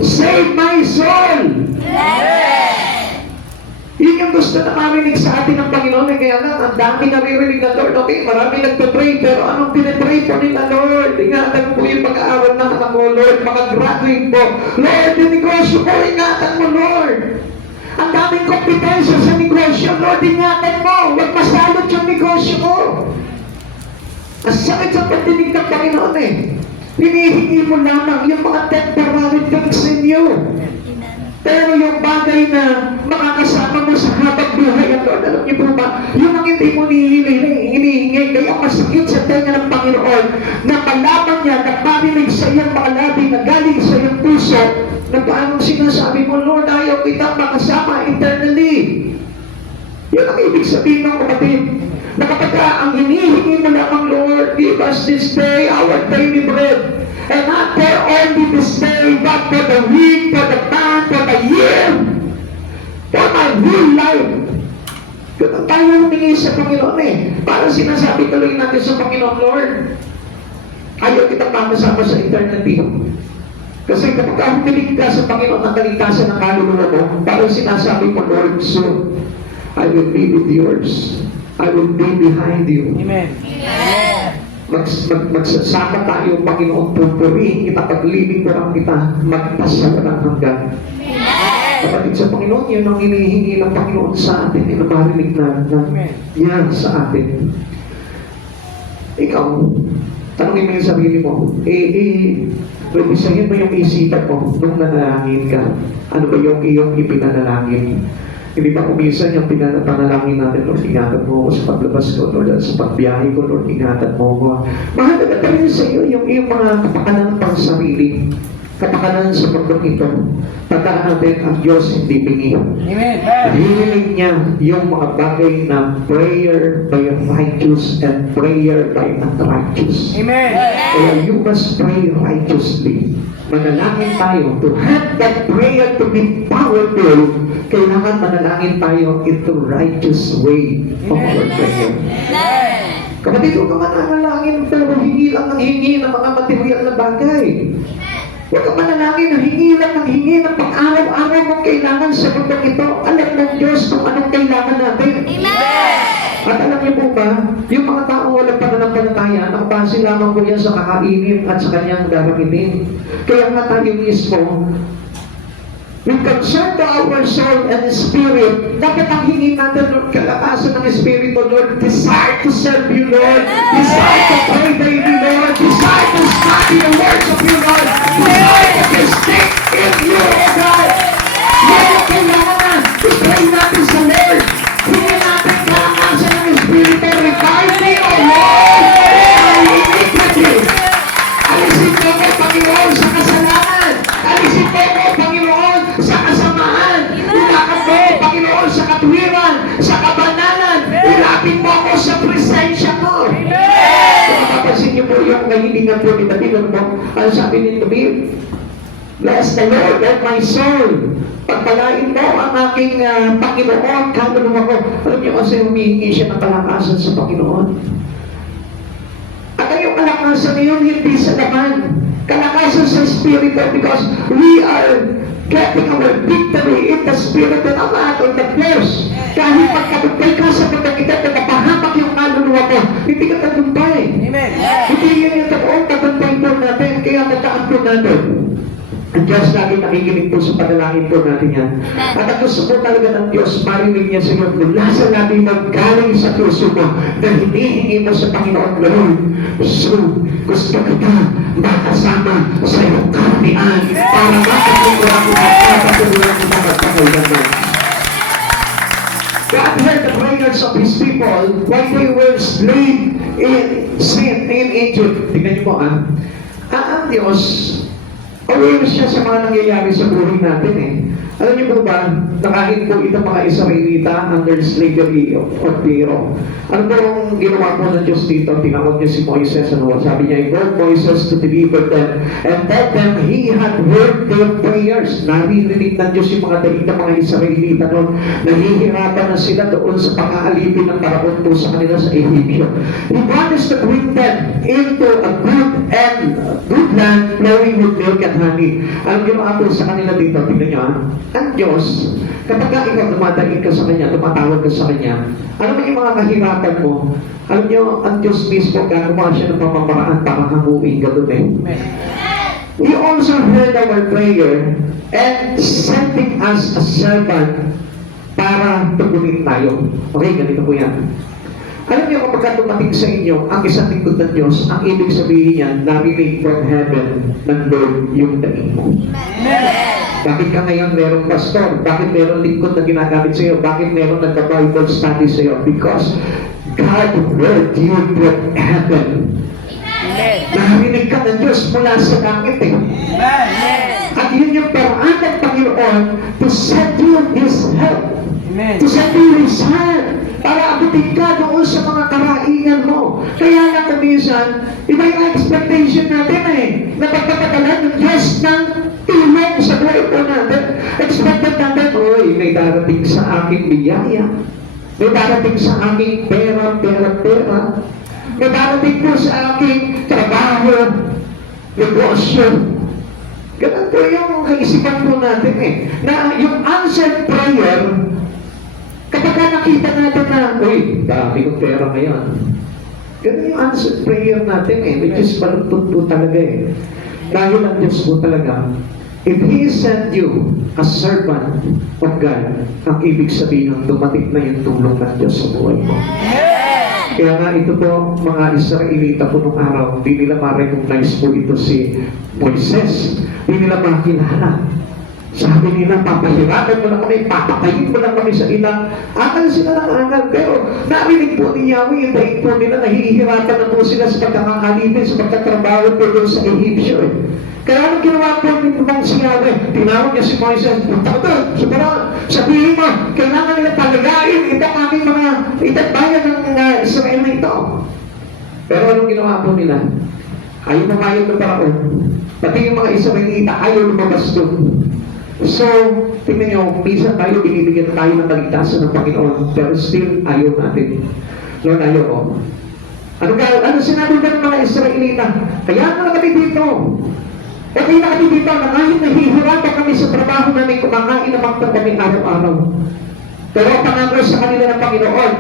save my soul! Yun yung gusto na marinig sa atin ng Panginoon. Kaya lang, ang dami naririnig na Lord. Okay, marami nagpapray, pero anong pinapray po nila, Lord? Ingatan po yung pag-aaral ng anak mo, Lord, mga graduate mo. Lord, yung negosyo ko, ingatan mo, Lord. Ang daming kompetensya sa negosyo, Lord, ingatan mo. Huwag masalot yung negosyo ko. Ang sakit sa pagdinig ng Panginoon eh. Hinihingi mo lamang yung mga temporary things in you. Pero yung bagay na makakasama mo sa habang buhay, ang Lord, alam niyo po ba, yung ang hindi mo hinihingi, kaya masakit sa tenga ng Panginoon na malaman niya, na marinig sa iyong mga labi, na galing sa iyong puso, na paanong sinasabi mo, Lord, ayaw kitang makasama eternally. Yun ang ibig sabihin ng kapatid. Na kapag ang hinihingi mo lamang, Lord, give us this day our daily bread. And not for only this day, but for the week, for the month, for the year, for my whole life. Kung tayo humingi sa Panginoon eh, parang sinasabi tuloy natin sa Panginoon, Lord, ayaw kitang makasama sa eternity. Kasi kapag humilig ka sa Panginoon ng kaligtasan ng kaluluwa mo, parang sinasabi mo, Lord, soon, I will be with yours. I will be behind you. Amen. Amen. Magsasama tayo, Panginoon, pupurihin kita, paglibing ko lang kita, magpasala ng hanggan. Kapatid sa Panginoon, yun ang hinihingi ng Panginoon sa atin, na marinig na yan sa atin. Ikaw, tanongin mo yung sarili mo, revisahin mo yung isipan mo nung nanalangin ka. Ano ba yung iyong ipinanalangin? Hindi ba kumisan yung pinanapanalangin natin, Lord, ingatan mo ako sa paglabas ko, Lord, at sa pagbiyahe ko, Lord, ingatan mo ako. Mahalaga na rin sa iyo yung iyong mga kapakanan pang sarili, kapakanan sa mundong ito. Tandaan natin, ang Diyos hindi bingi. Amen. Hihiling niya yung mga bagay na prayer by righteous and prayer by unrighteous. Amen. Kaya you must pray righteously. Manalangin tayo. To have that prayer to be powerful, kailangan manalangin tayo into righteous way of our prayer. Kapatid, huwag ka manalangin pero hingi lang ng hingi ng mga material na bagay. Huwag ka manalangin na hingi lang ng hingi ng pang-araw-araw mong kailangan sa mundong ito. Alam ng Diyos kung anong kailangan natin. At alam niyo po ba, yung mga taong walang pananampalataya, nakabase lamang po yan sa kakainin at sa kanyang gagamitin. Kaya nga tayo mismo, with concern to our soul and spirit, dapat ang hingin natin, Lord, kalakasan ng Espiritu, Lord, desire to serve you, Lord, desire to pray daily, Lord, desire to study the words of you, Lord, desire to be stick in you, O God. Yan ang kailangan na, i-pray natin sa Lord. Hingin natin kalakasan ng Espiritu, revive me, O Lord, my iniquity. Alisin mo ko, Panginoon, sa kasalanan. Alisin mo ko, Panginoon, sa kasamaan. Ilakan mo, Panginoon, sa katwiran, sa kabanalan. Ilapin mo ako sa presensya mo. Kung makapansin niyo po yung kahilingan po ni David, ano po? Ang sabi ni David, bless the Lord and my soul. Pagpalain mo ang aking Panginoon, kaluluwa ko. Alam niyo kasi humihingi siya ng kalakasan sa Panginoon. At ang yung kalakasan na yun, hindi sa laman. Kalakasan sa Espiritu, because we are getting our victory in the Spirit and not on the flesh. Kahit pagkatumpay ka sa pagkakita, nagpapahamak yung kaluluwa ko, hindi ka tagumpay. Amen. Hindi yun yung tagumpay po natin, kaya nataan po natin. Ang Diyos lagi nakikinig po sa panalangin po natin yan. At ang gusto po talaga ng Diyos, marinig niya sa iyo, mula sa labi maggaling sa puso mo, na hinihingi mo sa Panginoon, Lord, so gusto kita makasama sa iyong karamihan para makatulungan mo at makatulungan mo magpakailangan. God heard the prayers of His people while they were slain in sin in Egypt. Tingnan niyo po ang Diyos, aware siya sa mga nangyayari sa buhay natin eh. Alam niyo po ba, na kahit po itong mga Israelita under slavery of Pharaoh, ano po ang ginawa po ng Diyos dito? Tinawag niya si Moises, ano? Sabi niya, "God Moises to deliver them and tell them he had heard their prayers." Naririnig ng Diyos yung mga dalit mga Israelita noon. Nahihirapan na sila doon sa pang-aalipin ng Paraon po sa kanila sa Egypto. He promised to bring them into a good land flowing with milk and honey. Ang ginawa po sa kanila dito, tingnan niyo ang Diyos, kapag ikaw dumadaing ka sa Kanya, tumatawag ka sa Kanya, ano ba yung mga kahirapan mo? Alam niyo, ang Diyos mismo, gagawa siya ng pamamaraan para hanguin ka doon eh. He also heard our prayer and sending us a servant para tugunin tayo. Okay, ganito po yan. Alam niyo, kapag dumating sa inyo ang isang lingkod ng Diyos, ang ibig sabihin niya, narinig from heaven ng Lord yung daing mo. Bakit ka ngayon merong pastor? Bakit merong lingkod na ginagamit sa iyo? Bakit merong nagka-Bible study sa iyo? Because God heard you from heaven. Narinig ka ng Diyos mula sa langit eh. At yun yung paraan ng Panginoon to send you His help. To send you His hand para abutin ka doon sa mga karaingan mo. Kaya nga kaminsan, iba yung expectation natin eh, na pagpapagalan ng Diyos ng tulong sa buhay po natin. Expected natin, oy, may darating sa aking biyaya. May darating sa aking pera. May darating po sa aking trabaho, negosyo. Ganun po yung kaisipan po natin eh. Na yung answered prayer, kapag nakita natin na, uy, dami kong pera ngayon. Ganun yung answered prayer natin eh. Which is balutod po talaga eh. Dahil ang Diyos po talaga, if He sent you a servant of God, ang ibig sabihin ng dumating na yung tulong ng Diyos sa buhay mo. Kaya nga ito po, mga Israelita po nung araw, di nila ma-recognize po ito si Moises. Di nila makilala. Sabi nila, papahirapan mo lang kami, papatayin mo lang kami sa ilang. Akal sila ng angal, pero narinig po ni Yahweh, yung daig po nila, nahihirapan na po sila sa pagkakakalipin, sa pagkatrabaho po doon sa Egyptio. Kaya anong ginawa po nitong si Yahweh? Tinawag niya si Moises, punta ko doon, sabihin mo, kailangan nila palagayin itong aming mga bayan ng Israel na ito. Pero anong ginawa po nila? Ayaw mamayag ng paraon. Pati yung mga Israelita, ayaw lumabas doon. So, tingnan nyo, minsan tayo, binibigyan tayo ng kaligtasan ng Panginoon, pero still, ayaw natin. Lord, ayaw ko. Ano sinabi ba ng mga Israelita? Kaya na kami dito. Okay na kami dito, nangahit nahihirapan kami sa trabaho namin, kumakain na magtang kami araw-araw. Pero ang pangako sa kanila ng Panginoon,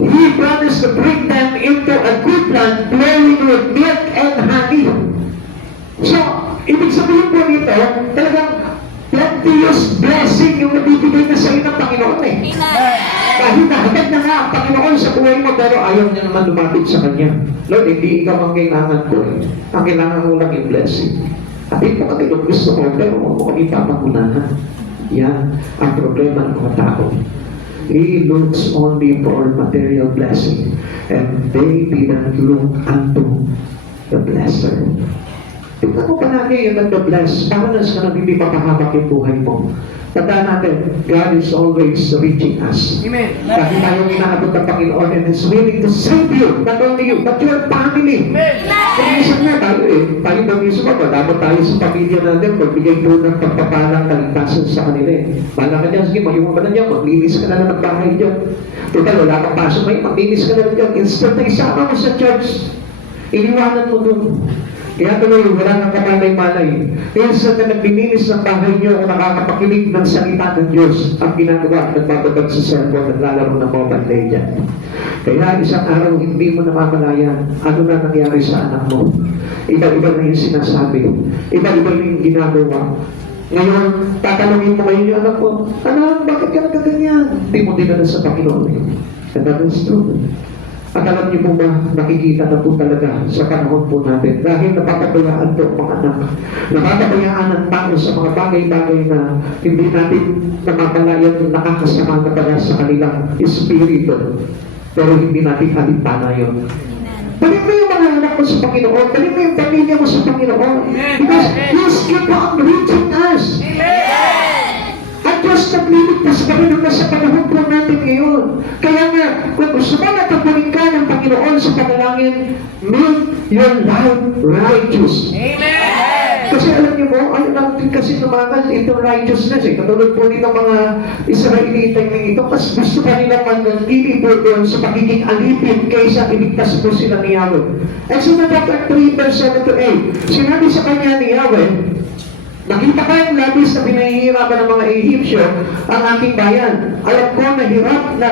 He promised to bring them into a good land, flowing with milk and honey. So, ibig sabihin po nito, talagang plenteous blessing yung nabibigay na sa iyo ng Panginoon eh. Kahit nahatag na nga ang Panginoon sa buhay mo, pero ayaw niya naman lumapit sa Kanya. Lord, hindi ikaw ang kailangan ko eh. Ang kailangan mo lang yung blessing. At ito kami kung gusto ko, pero huwag mo kami papagunahan. Yan ang problema ng mga tao. He looks only for material blessing, and they didn't look unto the blesser. Tingnan mo palagi yung nagbe-bless, para na sa hindi mapahamak yung buhay mo. Tandaan natin, God is always reaching us. Amen. Kahit tayo inaabot ng Panginoon and is willing to save you, not only you, but your family. Kaya nga tayo tayo ba mismo ba, dapat tayo sa pamilya natin, magbigay po ng pagpapalang kaligtasan sa kanila eh. Bala ka dyan, sige, mag-iwan ka na dyan, maglinis ka na lang ng bahay dyan. Total, wala kang pasok ngayon, maglinis ka na lang dyan. Instead na isama mo sa church, iniwanan mo dun. Kaya tuloy, wala nang kamalay-malay. Instead na naglilinis ng bahay niyo, nakakapakinig ng salita ng Diyos, ang ginagawa, nagbabagag sa cellphone, naglalaro ng mobile legend. Kaya isang araw, hindi mo namamalayan ano na nangyari sa anak mo. Iba-iba na yung sinasabi. Iba-iba na yung ginagawa. Ngayon, tatanungin mo ngayon yung anak mo, anak, bakit ka nagkaganyan? Hindi mo dinala sa Panginoon. And that is true. At alam niyo po ba, nakikita na po talaga sa panahon po natin. Dahil napapabayaan po ang mga anak. Napapabayaan ang tao sa mga bagay-bagay na hindi natin namamalayan nakakasama na pala sa kanilang espiritu. Pero hindi natin alintana yun. Balik mo yung mga anak mo sa Panginoon. Balik mo yung pamilya mo sa Panginoon. Because He's keep on reaching us. At Diyos nagliligtas pa rin sa panahon po natin ngayon. Kaya nga, kung gusto mo natagpunin ka ng Panginoon sa panalangin, make your life righteous. Kasi alam niyo mo, ayaw natin kasi tumakas itong righteousness eh. Katulad po nitong mga Israelita ng ito, mas gusto pa nila manggili po doon sa pagiging alipin kaysa iligtas po sila ni Yahweh. Exodus chapter 3, verse 7 to 8. Sinabi sa kanya ni Yahweh, nakita ko yung labis na pinahihirapan ng mga Egyptio ang aking bayan. Alam ko na hirap na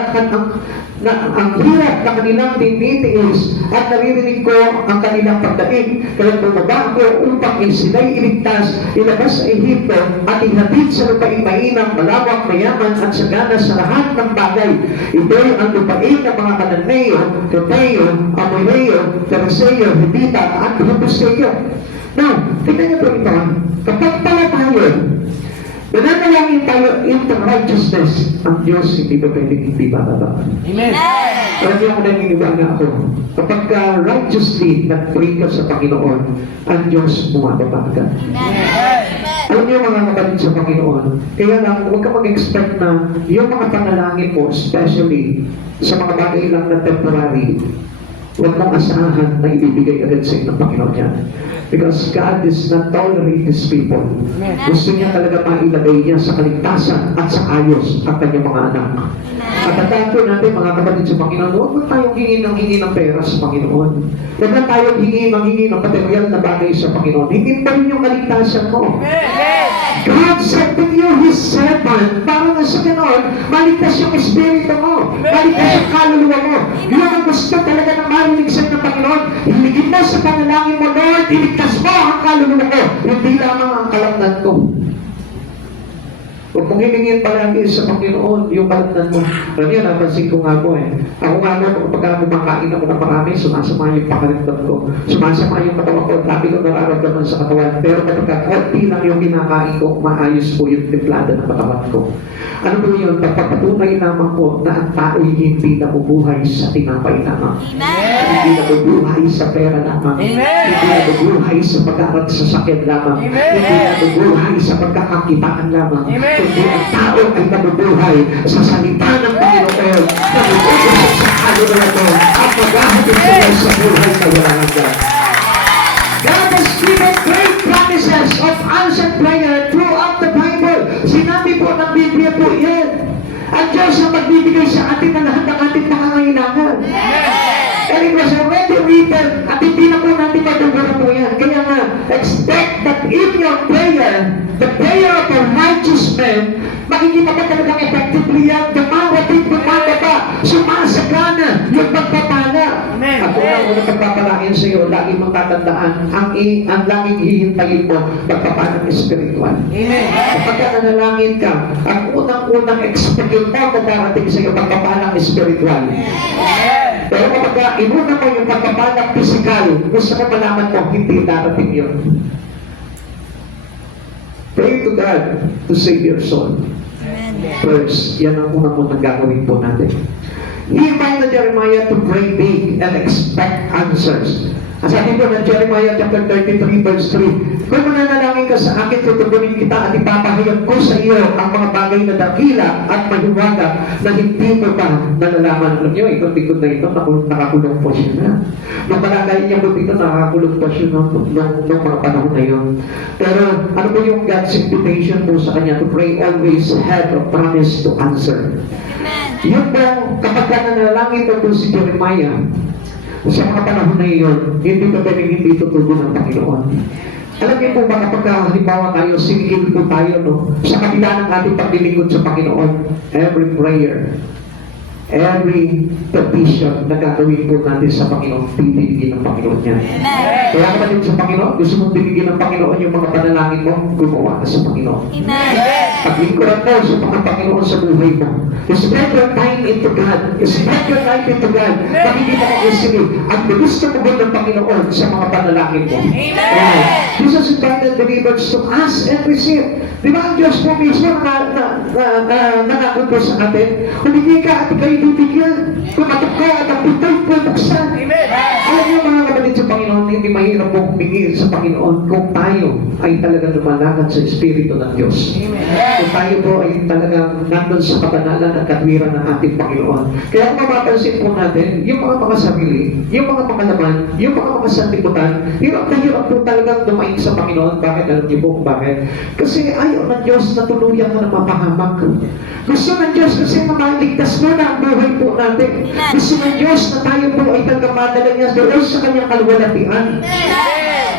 na ang hirap na kanilang tinitiis at naririnig ko ang kanilang pagdaig. Kaya bumaba ako upang sila'y iligtas, ilabas sa Ehipto at ihatid sa lupaing mainang, malawak, mayaman at sagana sa lahat ng bagay. Ito'y ang lupain ng mga Kananeo, Toteo, Amoreo, Fereseo, Hibita at Jebuseo. Now, tignan niyo po ito. Kapag pala tayo nananalangin tayo into righteousness, ang Diyos hindi pa pwedeng hindi bababa. Amen. Alam niyo ako naniniwala ako, kapag righteously nag-pray ka sa Panginoon, ang Diyos bumababa ka. Alam niyo mga kapatid sa Panginoon, kaya lang huwag ka mag-expect na yung mga panalangin mo, especially sa mga bagay lang na temporary, huwag mong asahan na ibibigay agad sa inyo ng Panginoon yan. Because God does not tolerate these people. Gusto niya talaga mailagay niya sa kaligtasan at sa ayos ang kanyang mga anak. At tandaan po natin mga kapatid sa Panginoon, huwag mo tayong hingi ng pera sa Panginoon. Huwag na tayong hingi ng material na bagay sa Panginoon. Hingin pa rin yung kaligtasan mo. God said to you, His servant, para na sa ganoon, maligtas yung espiritu mo, maligtas yung kaluluwa mo. Yun ang gusto talaga ng marinig sa ng Panginoon. Hiligin mo sa panalangin mo, Lord, iligtas mo ang kaluluwa ko, hindi lamang ang kalamnan ko. Huwag mong hilingin palagi sa Panginoon yung kalamnan mo. Alam niyo, napansin ko nga po Ako nga na, kapag kumakain ako ng marami, sumasama yung pakalimtan ko. Sumasama yung katawan ko, labi ko nararamdaman sa katawan. Pero kapag konti lang yung kinakain ko, maayos po yung timplada ng katawan ko. Ano po yun? Pagpapatunay naman po na ang tao'y hindi nabubuhay sa tinapay lamang. Hindi nabubuhay sa pera lamang. Hindi nabubuhay sa pag-aaral sa sakit lamang. Hindi nabubuhay sa pagkakakitaan lamang. Kundi ang tao ay nabubuhay sa salita ng Panginoon. Nabubuhay sa kaluluwa mo at maghahatid sila sa buhay na walang hanggan. God has given great promises of answered prayer throughout the Bible. Sinabi po ng Biblia po yan. Ang Diyos ang magbibigay sa atin ng lahat ng ating pangangailangan. And it was already written at hindi na po natin madugura po yan. Kaya nga, expect that in your prayer, the prayer of a righteous man, makikita pa talagang effectively yan, dumawatid, bumababa, sumasagana, yung pagpapala. At kung ang unang pagpapalain sa iyo, lagi mong tatandaan, ang laging hihintayin mo, pagpapalang espiritual. Kapag nanalangin ka, ang unang expectation mo na darating sa iyo, pagpapalang espiritual. Pero kapag inuna mo yung pagpapalang physical, gusto ko malaman mo, hindi darating yun. Pray to God to save your soul. First, yan ang unang munang gagawin po natin. He invited Jeremiah to pray big and expect answers. Ang sabi po ng Jeremiah chapter 33 verse 3, kung mananalangin ka sa akin, tutugunin kita at ipapahayag ko sa iyo ang mga bagay na dakila at mahiwaga na hindi mo pa nalalaman. Alam niyo, ikot-ikot na ito, nakakulong po siya na. Nung palagay niya po dito, nakakulong po siya nung mga panahon na yun. Pero ano po yung God's invitation po sa kanya to pray always have a promise to answer. Yun po, kapag nanalangin po si Jeremiah, sa mga panahon na iyon, hindi pa pwedeng hindi tutugon ng Panginoon. Alam niyo po ba kapag halimbawa tayo, sinigil po tayo sa kabila ng ating paglilingkod sa Panginoon, every prayer, every petition na gagawin po natin sa Panginoon, bibigyan ng Panginoon niya. Kaya kapatid sa Panginoon, gusto mong bibigyan ng Panginoon yung mga panalangin mo, gumawa ka sa Panginoon. Paglingkuran mo sa mga Panginoon sa buhay mo. Spend your time into God. Spend your life into God. Makikita mo easily ang gusto mo ng Panginoon sa mga panalangin mo. Jesus invited believers to ask and receive. Di ba ang Diyos po mismo nangako po sa atin? Humingi ka at ikaw bibigyan. Kumatok ka at ang pito'y bubuksan. Alam niyo mga kapatid sa Panginoon, hindi mahirap po humingi sa Panginoon kung tayo ay talagang lumalakad sa Espiritu ng Diyos. Kung tayo po ay talagang nandun sa kabanalan at katwiran ng ating Panginoon. Kaya kung mapapansin po natin, yung mga makasarili, yung mga makalaman, yung mga makasantiputan, hirap na hirap po talagang dumain sa Panginoon. Bakit? Alam niyo po kung bakit? Kasi ayaw ng Diyos na tuluyan ka na mapahamak. Gusto ng Diyos kasi mamaligtas mo na ang buhay po natin. Gusto ng Diyos na tayo po ay talagang madala niya doon sa kanyang kaluwalhatian.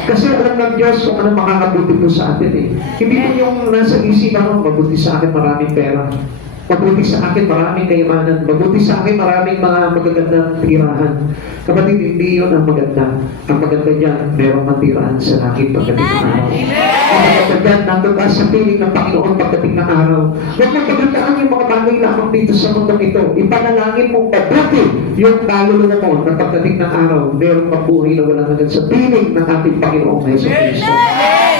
Kasi alam ng Diyos kung ano makakabuti po sa atin Hindi po yung nasa isipan mo, mabuti sa akin maraming pera. Mabuti sa akin maraming kayamanan. Mabuti sa akin maraming mga magagandang tirahan. Kapatid, hindi yun ang maganda. Ang maganda dyan, merong matirahan sa langit pagdating ng araw. Ang maganda dyan, nandun ka sa piling ng Panginoon pagdating ng araw. Huwag mong pagandaan yung mga bagay lamang dito sa mundong ito. Ipanalangin mong mabuti yung kaluluwa mo na pagdating ng araw, merong mabuhay na walang hanggan sa piling ng ating Panginoong Hesus Kristo.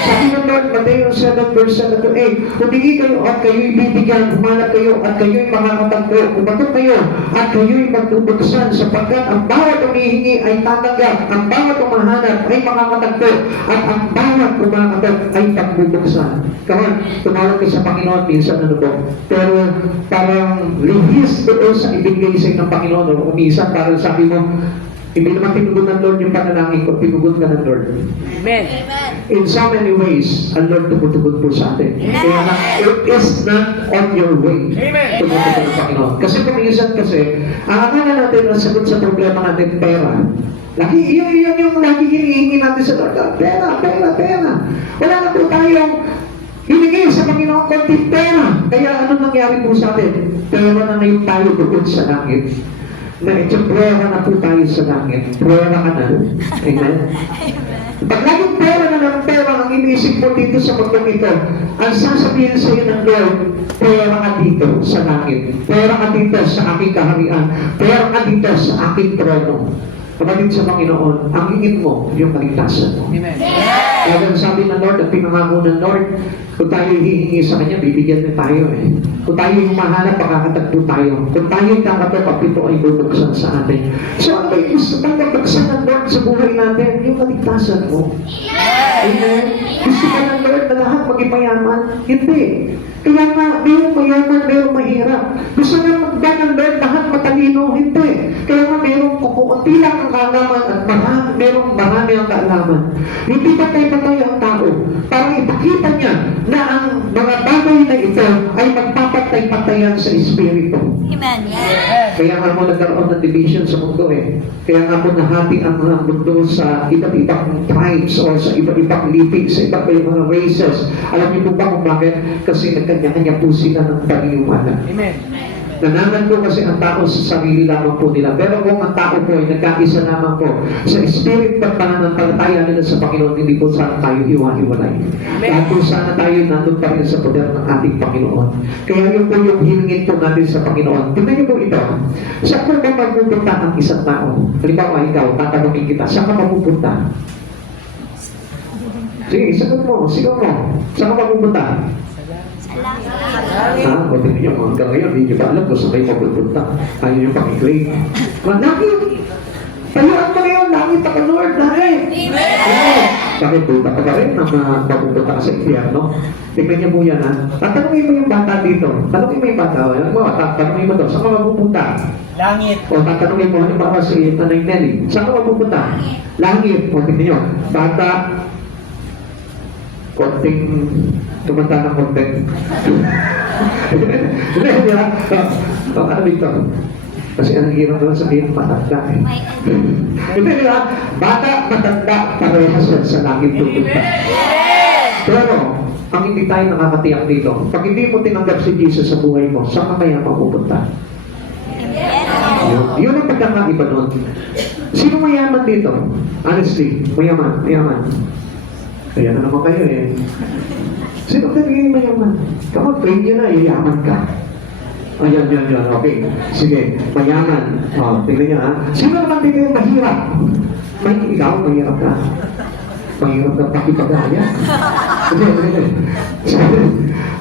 Sabi ng Lord, Mateo 7 verse 7 to 8, humingi kayo at kayo'y bibigyan, humanap kayo at kayo'y makakatagpo, umatok kayo at kayo'y magbubuksan sapagkat ang bawat humihingi ay tatanggap, ang bawat umahanap ay makakatagpo, at ang bawat kumakatok ay pagbubuksan. Kawan, tumawag ka sa Panginoon, minsan ano po, pero parang lihis doon sa ibigay sa ng Panginoon, o minsan parang sabi mo, hindi naman tinugon ng Lord yung panalangin ko, tinugon ka ng Lord. Amen. In so many ways, ang Lord tumutugon po sa atin. Kaya nga, it is not on your way. Tumutugon ng Panginoon. Kasi paminsan kasi, ang akala natin ang sagot sa problema natin, pera. Lagi, yun yung lagi hinihingi natin sa Lord. Pera. Wala na po tayong hiningi sa Panginoon konti pera. Kaya ano nangyari po sa atin? Pera na ngayon tayo doon sa langit. Na ito, pruwera na po tayo sa langit. Pruwera ka na. Amen? Pag laging pera na ng pera ang iniisip mo dito sa mundong ito, ang sasabihin sa iyo ng Lord, pera ka dito sa langit. Pera ka dito sa aking kaharian. Pera ka dito sa aking trono. Kapatid sa Panginoon, ang hingin mo, yung kaligtasan mo. Amen. Kaya sabi ng Lord, at pinangako ng Lord, kung tayo hihingi sa Kanya, bibigyan na tayo eh. Kung tayo humahanap, makakatagpo tayo. Kung tayo kakato, pagpito ay bubuksan sa atin. So, ano yung gusto kang mabuksan ng Lord sa buhay natin? Yung kaligtasan mo. Amen? Gusto ka ng Lord na lahat maging mayaman? Hindi. Kaya nga, mayroong mayaman, mayroong mahirap. Gusto nga magba ng Lord lahat matalino? Hindi. Kaya nga, mayroong kukunti lang ang kaalaman at mayroong marami ang kaalaman. Hindi patay-patay ang tao para ipakita niya na ang mga bagay na ito ay magpapatay-patayan sa Espiritu. Amen. Kaya nga mo nagkaroon ng division sa mundo eh. Kaya nga mo nahati ang mga mundo sa iba't ibang tribes o sa iba't ibang lipi, sa iba't ibang mga races. Alam niyo po ba kung bakit? Kasi nagkanya-kanya po sila ng paniniwala. Amen. Nanangan po kasi ang tao sa sarili lamang po nila. Pero kung ang tao po ay nagkaisa lamang po sa spirit at pananampalataya nila sa Panginoon, hindi po sana tayo hiwa-hiwalay. Dahil po sana tayo nandun pa rin sa poder ng ating Panginoon. Kaya yun po yung hilingin po natin sa Panginoon. Tingnan niyo po ito. Saan po ba magpupunta ang isang tao? Halimbawa ikaw, tatanungin kita, saan ka magpupunta? Sige, sagot mo. Sigaw mo. Saan ka magpupunta? O tingnan niyo, hanggang ngayon, hindi niyo pa alam kung saan kayo mapupunta. Ayaw niyo pang i-claim. Langit! Tayuan mo ngayon, langit ako, Lord, langit! Amen! Bakit punta ka pa rin na mapupunta ka sa impyerno? Tingnan niyo po yan, ha? Tatanungin mo yung bata dito. Tanungin mo yung bata. Tatanungin mo to, saan ka mapupunta? Langit. O tatanungin mo, halimbawa si Tanay Nelly, saan ka mapupunta? Langit! O tingnan niyo, bata, konting tumanda ng konting. Hindi, di ba? Ano dito? Kasi ang hirap naman sabihin, matanda eh. Hindi, di ba? Bata, matanda, parehas yan sa langit pupunta. Pero, ang hindi tayo nakakatiyak dito, pag hindi mo tinanggap si Jesus sa buhay mo, saan ka kaya mapupunta? Yun ang pagkakaiba nun. Sino mayaman dito? Honestly, mayaman. Kaya na naman kayo eh. Sino ka naging mayaman? Kapag pray nyo na, yayaman ka. Ayan. Okay. Sige, mayaman. Tingnan nyo ha. Sino naman dito yung mahirap? Ikaw, mahirap ka. Mahirap ka pakipagaya. Hindi.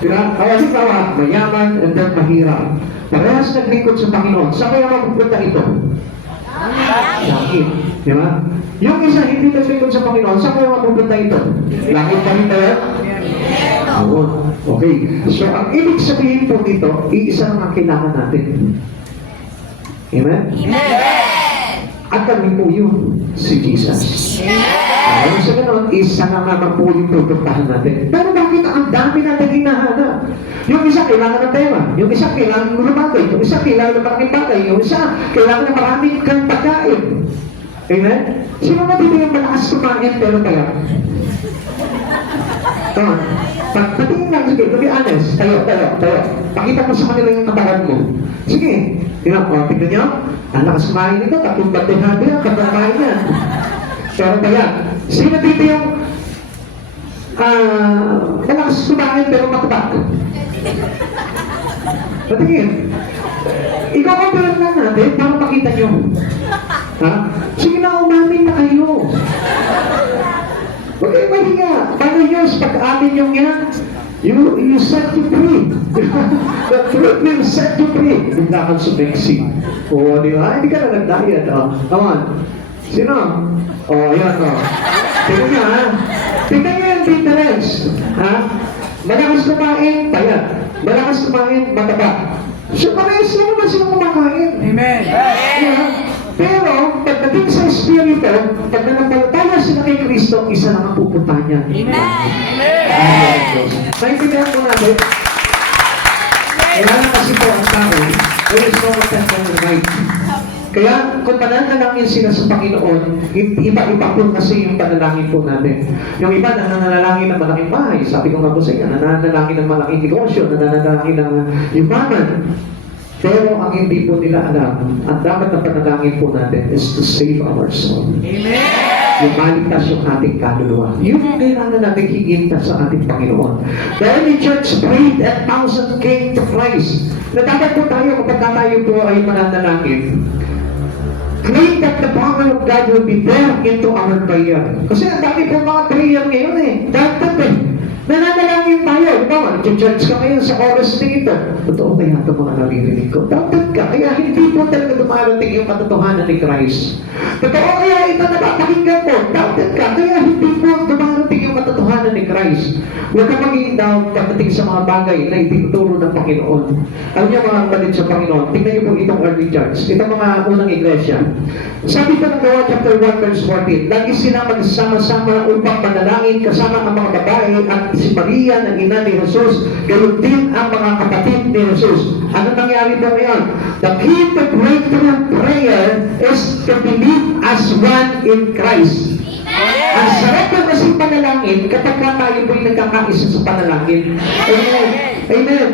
Diba? Kaya ikaw mayaman and then mahirap. Parehas naglingkod sa Panginoon. Saan kaya mapupunta ito? Langit. Di ba? Yung isa hindi naglingkod sa Panginoon, saan kaya mapupunta ito? Langit pa rin tayo? Oo. Okay. So, ang ibig sabihin po dito, iisa lang ang kailangan natin. Amen? At kami po yun, si Jesus. Alam sa ganon, isa na nga po yung pupuntahan natin. Pero bakit ang dami natin hinahanap? Yung isa kailangan ng tema, yung isa kailangan ng bagay, yung isa kailangan ng maraming bagay, yung isa kailangan ng maraming kang pagkain. Amen? Sino na dito yung malakas kumain pero kaya? Pagpatingin lang sa sige, to be honest, tayo. Pakita mo sa kanila yung katawan mo. Sige, tignan nyo, ang lakas kumain nito, tatlong batehado yan, kapakain yan. Pero kaya, sino dito yung malakas kumain pero mataba? Patingin. Ikaw-compare lang natin para makita nyo. Ha? Sige na, umamin na kayo. Huwag kayong mahiga. Paano yun? Pag-amin yung yan, you set you free. The truth will set you free. Bigla kang sumexy. O, di ba? Hindi ka na nag-diet. Come on. Sino? Ayan. Tingnan nyo, ha? Tingnan nyo yung difference. Ha? Malakas kumain, payat. Malakas kumain, mataba. So, parehas lang naman silang kumakain. Amen. Yeah. Pero, pagdating sa Espiritu, pag nanampalataya sila kay Kristo, isa lang ang pupunta niya. Amen. Naintindihan po natin. Kaya na kasi po ang tao, there is no temple right. Kaya kung pananalangin sila sa Panginoon, iba-iba po kasi yung panalangin po natin. Yung iba nananalangin ng malaking bahay, sabi ko nga po sa inyo, nananalangin ng malaking negosyo, nananalangin ng yumaman. Pero ang hindi po nila alam, ang dapat na panalangin po natin is to save our soul. Amen. Yung maligtas yung ating kaluluwa. Yun ang kailangan natin higinta sa ating Panginoon. The early church prayed and thousands came to Christ. Na dapat po tayo, kapag tayo po ay mananalangin, claim that the power of God will be there into our prayer. Kasi ang dami po mga prayer ngayon Dapat nananalangin tayo. Di ba? Nag-church ka ngayon sa oras na ito. Totoo kaya ito mga naririnig ko. Dapat ka. Kaya hindi po talaga dumarating yung katotohanan ni Christ. Totoo kaya ito na pakinggan mo. Dapat ka. Kaya hindi po dumarating yung katotohanan ni Christ. Huwag ka magiging down pagdating sa mga bagay na itinuturo ng Panginoon. Alam niyo mga kapatid sa Panginoon, tingnan niyo po itong early church. Itong mga unang iglesia. Sabi ko ng Gawa chapter 1 verse 14, lagi sila magsama-sama upang manalangin kasama ang mga babae at si Maria na ina ni Jesus, ganoon din ang mga kapatid ni Jesus. Ano nangyari po ngayon? The key to breakthrough prayer is to believe as one in Christ. Ang sarap na kasing panalangin kapag tayo po'y nagkakaisa sa panalangin. Amen. Amen.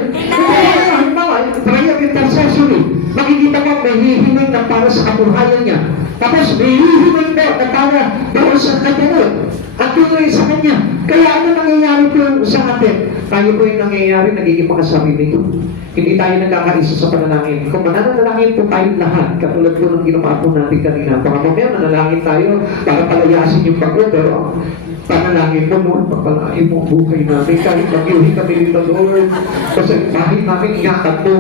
Halimbawa, prayer intercessory. Makikita mo, may hihiling na para sa kabuhayan niya. Tapos, may hihiling na para doon sa kanya. At tuloy sa kanya. Kaya ano nangyayari po sa atin? Tayo po yung nangyayari, nagiging makasarili nito. Hindi tayo nagkakaisa sa panalangin. Kung mananalangin po tayong lahat, katulad po ng ginawa po natin kanina, baka mamaya manalangin tayo para palayasin yung pagod, pero panalangin mo, Lord, papalain mo ang buhay namin. Kahit mag-iuhin kami dito, Lord, kasi bahay namin ingatan mo.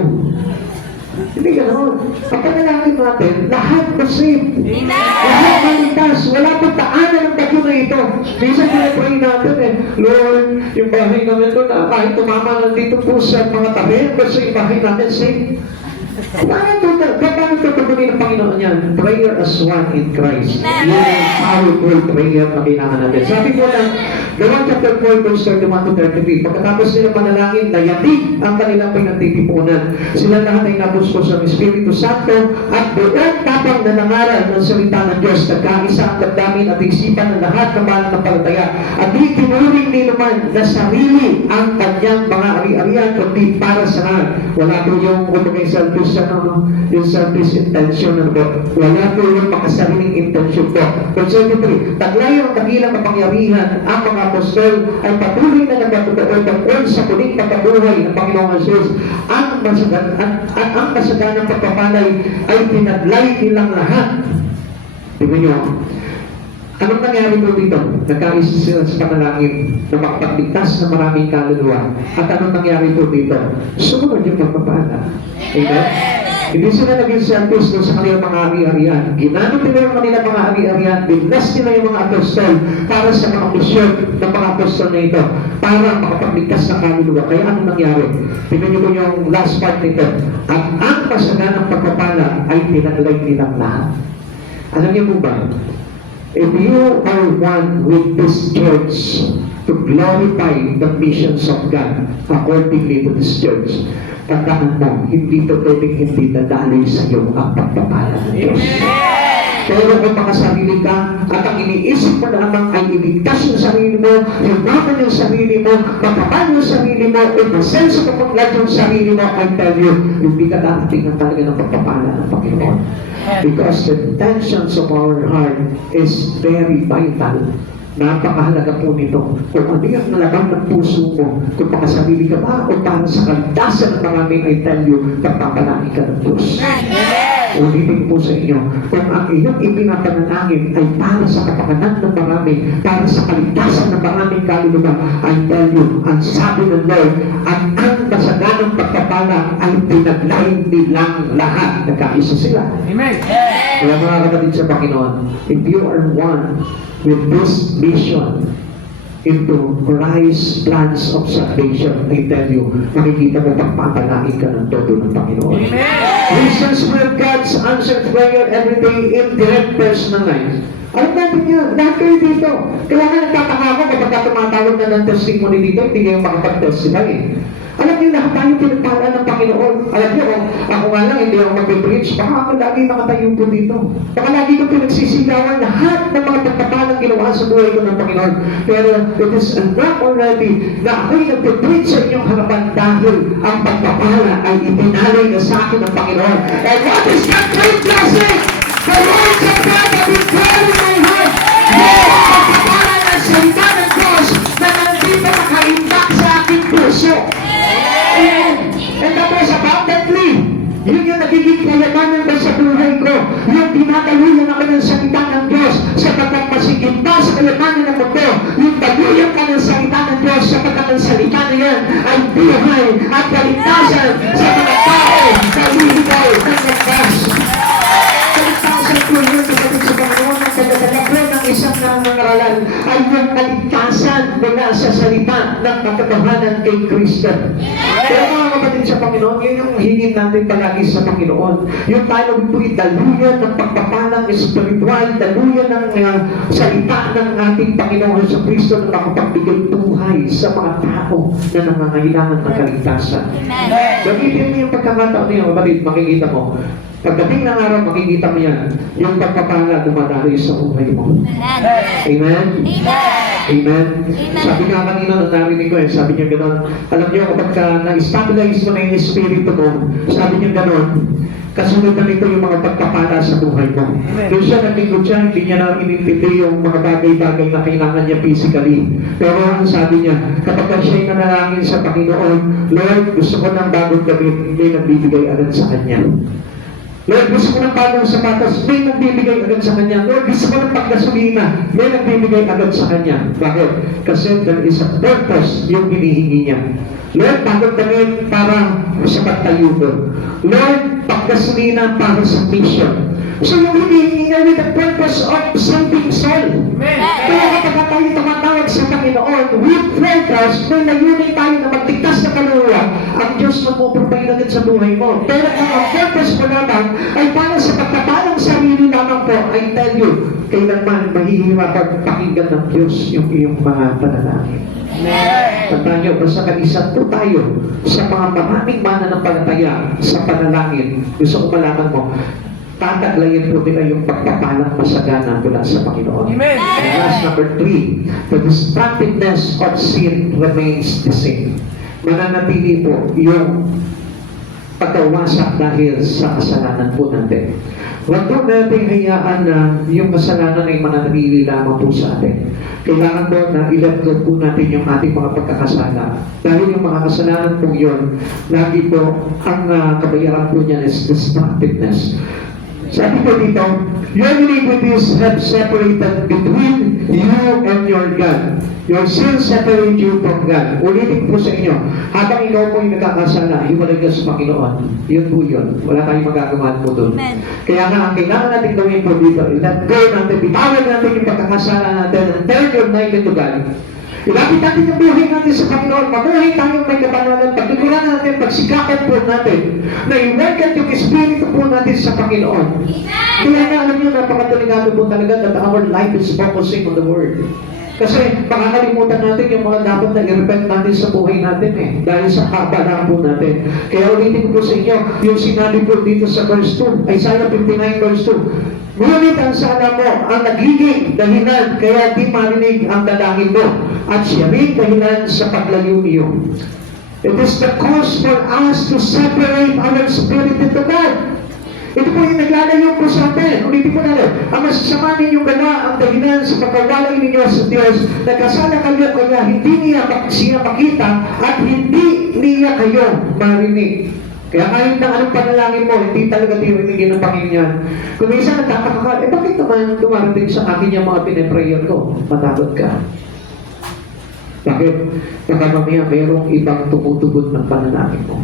Hindi gano'n. Ang panalangin natin, lahat masip. Lahat maligtas. Wala pong taanan ng bagyo na ito. Minsan pinapray natin Lord, yung bahay namin doon, kahit tumama lang dito po sa mga tabi, kasi yung bahay natin safe. Paano tutugunin ng Panginoon yan? Prayer as one in Christ. Yan ang powerful prayer na kailangan natin. Sabi po ng Gawa chapter 4, verse 31 to 33, pagkatapos nila panalangin, nayanig ang kanilang pinagtitipunan. Sila lahat ay nabuskos ng Espiritu Santo at doon tapang nanangaral ng salita ng Diyos. Nagkaisa ang damdamin at isipan ng lahat ng mananampalataya. At di tinuring ni naman na sarili ang kanyang mga ari-arian kundi para sa lahat. Wala po yung selfish yung selfish intention na po. Wala po yung makasariling intention po. Verse 33, taglay ang kagilang kapangyarihan ang mga apostol ay patuloy na nagkatotoo tungkol sa kuling pagkabuhay ng Panginoong Jesus. Ang masaganang pagpapalay ay tinaglay nilang lahat. Tingnan nyo, anong nangyari po dito? Nagkaisa sila sa panalangin na makapagligtas ng maraming kaluluwa. At anong nangyari po dito? Sumunod yung pagpapala. Amen? Hindi sila naging selfish doon sa kanilang mga ari-arian. Ginamit nila yung kanilang mga ari-arian. Binlas nila yung mga apostol para sa mga misyon ng mga apostol na ito. Para makapagligtas ng kaluluwa. Kaya anong nangyari? Tingnan niyo po yung last part nito. At ang masaganang pagpapala ay tinaglay nilang lahat. Alam niyo po ba? If you are one with this church to glorify the missions of God accordingly to this church, tandaan mo, hindi to pwedeng hindi dadaloy sa iyo ang pagpapala ng Diyos. Pero kung makasarili ka at ang iniisip mo lamang ay iligtas yung sarili mo, yumaman yung sarili mo, mapapal yung sarili mo, ipasenso kapaglat yung sarili mo, I tell you, hindi ka darating na talaga ng pagpapala ng Panginoon. Because the intentions of our heart is very vital. Napakahalaga po nito. Kung ano yung nalaman ng puso mo, kung makasarili ka ba o para sa kaligtasan ng marami, I tell you, pagpapalain ka ng Diyos. Ulitin po sa inyo, kung ang iyong ipinapanalangin ay para sa kapakanan ng marami, para sa kaligtasan ng maraming kaluluwa, I tell you, ang sabi ng Lord, at ang kasaganang pagpapala ay pinaglain nilang lahat. Nagkaisa sila. Amen. Kaya mga kapatid sa Panginoon, if you are one with this mission into Christ's plans of salvation, I tell you, makikita mo pagpapalain ka ng todo ng Panginoon. Amen. Christians will God's answered prayer every day in direct personal life. Alam natin yun, lahat kayo dito. Kaya nga nagtataka ako kapag tumatawag na ng testimony dito, hindi kayo makapag-testify eh. Alam niyo, lahat tayo pinagpala ng Panginoon. Alam niyo, ako nga lang, hindi ako mag-preach. Baka ako lagi nakatayo po dito. Baka lagi ko pinagsisigawan lahat ng mga pagpapalang ginawa sa buhay ko ng Panginoon. Pero it is enough already na ako'y nag-preach sa inyong harapan dahil ang pagpapala ay ipinalay na sa akin ng Panginoon. And what is that great blessing? The words of God have been dwelling in my heart. Yes, pagpapala ng salita ng Diyos na nandito nakaimbak sa aking puso. And that was abundantly. Yun yung nagiging kayamanan ko sa buhay ko. Yung dinadaluyan ako ng salita ng Diyos sapagkat masigit pa sa kayamanan ng mundo. Yung daluyan ka ng salita ng Diyos sapagkat ang salita na yan ay buhay at kaligtasan sa mga tao na lilitaw ng nagkas. Kaligtasan po yun kapatid sa Panginoon ang pagdadala ko ng isang nangangaralan ay yung kaligtasan mula sa salita ng katotohanan kay Kristo. Kaya mga kapatid sa Panginoon, yun yung hingin natin palagi sa Panginoon. Yung tayo po'y daluyan ng pagpapalang espiritual, daluyan ng salita ng ating Panginoon sa Kristo na makapagbigay buhay sa mga tao na nangangailangan ng kaligtasan. Gamitin mo yung pagkakataon niyo, kapatid, makikita mo. Pagdating ng araw, makikita mo yan, yung pagpapala dumadaloy sa buhay mo. Amen? Amen? Sabi nga kanina nung narinig ko sabi niya gano'n, alam niyo kapag na-stabilize mo na yung espiritu mo, sabi niya gano'n, kasunod na nito yung mga pagpapala sa buhay mo. Doon siya naglingkod siya, hindi niya na inintindi yung mga bagay-bagay na kailangan niya physically. Pero ang sabi niya, kapag siya'y nanalangin sa Panginoon, Lord, gusto ko ng bagong gamit, may nagbibigay agad sa Kanya. Lord, gusto ko ng bagong sapatos, may nagbibigay agad sa Kanya. Lord, gusto ko ng paggasolina, may nagbibigay agad sa Kanya. Bakit? Kasi there is a purpose yung hinihingi niya. Lord, bagong damit para sa pagtayudo. Lord, paggasolina para sa mission. So yung hinihingi niya with the purpose of saving soul. Kaya kapag tayo tumatawag sa Panginoon, with purpose, may layunin tayo na magtigtas na kaluluwa, ang Diyos magpuprovide agad sa buhay mo. Pero kung ang purpose mo naman ay para sa pagpapalang sarili lamang po, I tell you, kailanman mahihirapan pakinggan ng Diyos yung iyong mga panalangin. Tandaan nyo, basta kalisan po tayo sa mga maraming mananampalataya sa panalangin. Gusto ko malaman mo, tataglayin po nila yung pagpapalang masagana mula sa Panginoon. Amen. And last, number 3, the destructiveness of sin remains the same. Mananatili po yung pagkawasak dahil sa kasalanan po natin. Huwag po natin hayaan na yung kasalanan ay mananatili lamang po sa atin. Kailangan po na ilagay po natin yung ating mga pagkakasala. Dahil yung mga kasalanan po yun, lagi po ang kabayaran po niyan is destructiveness. Sabi po dito, your iniquities have separated between you and your God. Your sins separate you from God. Ulitin po sa inyo, habang ikaw po yung nagkakasala, hiwalay ka sa Panginoon. Yun po yun. Wala tayong magagawa po doon. Kaya nga, ang kailangan natin gawin po dito, let go natin, bitawan natin yung pagkakasala natin, and turn your life into God. Ilapit natin yung buhay natin sa Panginoon. Mabuhay tayong may kapanalan. Pagkukulan natin, pagsikapan po natin na i-welcome yung Espiritu po natin sa Panginoon. Kaya nga, alam niyo, napakataligado po talaga that our life is focusing on the Word. Kasi makakalimutan natin yung mga dapat na i-repent natin sa buhay natin dahil sa kabalaan po natin. Kaya ulitin ko po sa inyo, yung sinabi po dito sa verse 2, Isaiah 59 verse 2, Ngunit ang sala mo, ang nagiging dahilan kaya di marinig ang dalangin mo at siya rin dahilan sa paglayo niyo. It is the cause for us to separate our spirit into God. Ito po yung naglalayo po sa atin. Ulitin po natin. Ang masasama ninyong gawa ang dahilan sa pagkawalay ninyo sa Diyos. Nagkasala kayo kaya hindi niya siya makita at hindi niya kayo marinig. Kaya kahit na anong panalangin mo, hindi talaga tinirigin ng Panginoon. Kung minsan nagtataka ka, bakit naman dumarating sa akin yung mga pinaprayer ko? Matakot ka. Bakit? Baka mamaya mayroong ibang tumutugon ng panalangin mo.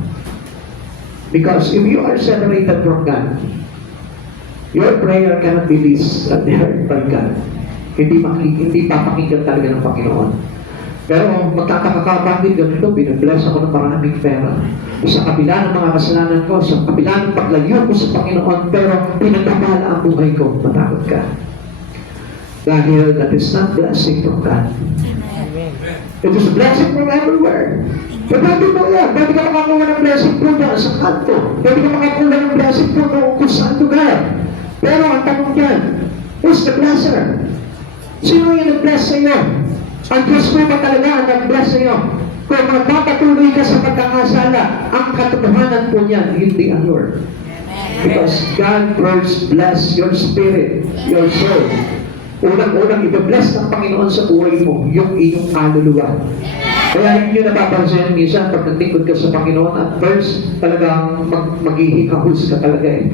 Because if you are separated from God, your prayer cannot be listened and heard by God. Hindi papakinggan talaga ng Panginoon. Pero magtataka ka, bakit ganito? Binabless ako ng maraming pera. Sa kabila ng mga kasalanan ko, sa kabila ng paglayo ko sa Panginoon, pero pinagpapala ang buhay ko. Matakot ka. Dahil that is not blessing from God. It is a blessing from everywhere. Pero dati mo yan, dati ka makakuha ng blessing po na sa kanto. Dati ka makakuha ng blessing po na kung saan lugar. Pero ang tanong dyan, who's the blesser? Sino yung nag-bless sa iyo? Ang Diyos mo ba talaga ang nag-bless sa iyo? Kung magpapatuloy ka sa pagkakasala, ang katotohanan po niyan, hindi ang Lord. Because God first bless your spirit, your soul. Unang-unang ibe-bless ng Panginoon sa buhay mo, yung iyong kaluluwa. Kaya hindi nyo napapansin, minsan pag nagtingkod ka sa Panginoon, at first, talagang maghihikahus ka talaga eh.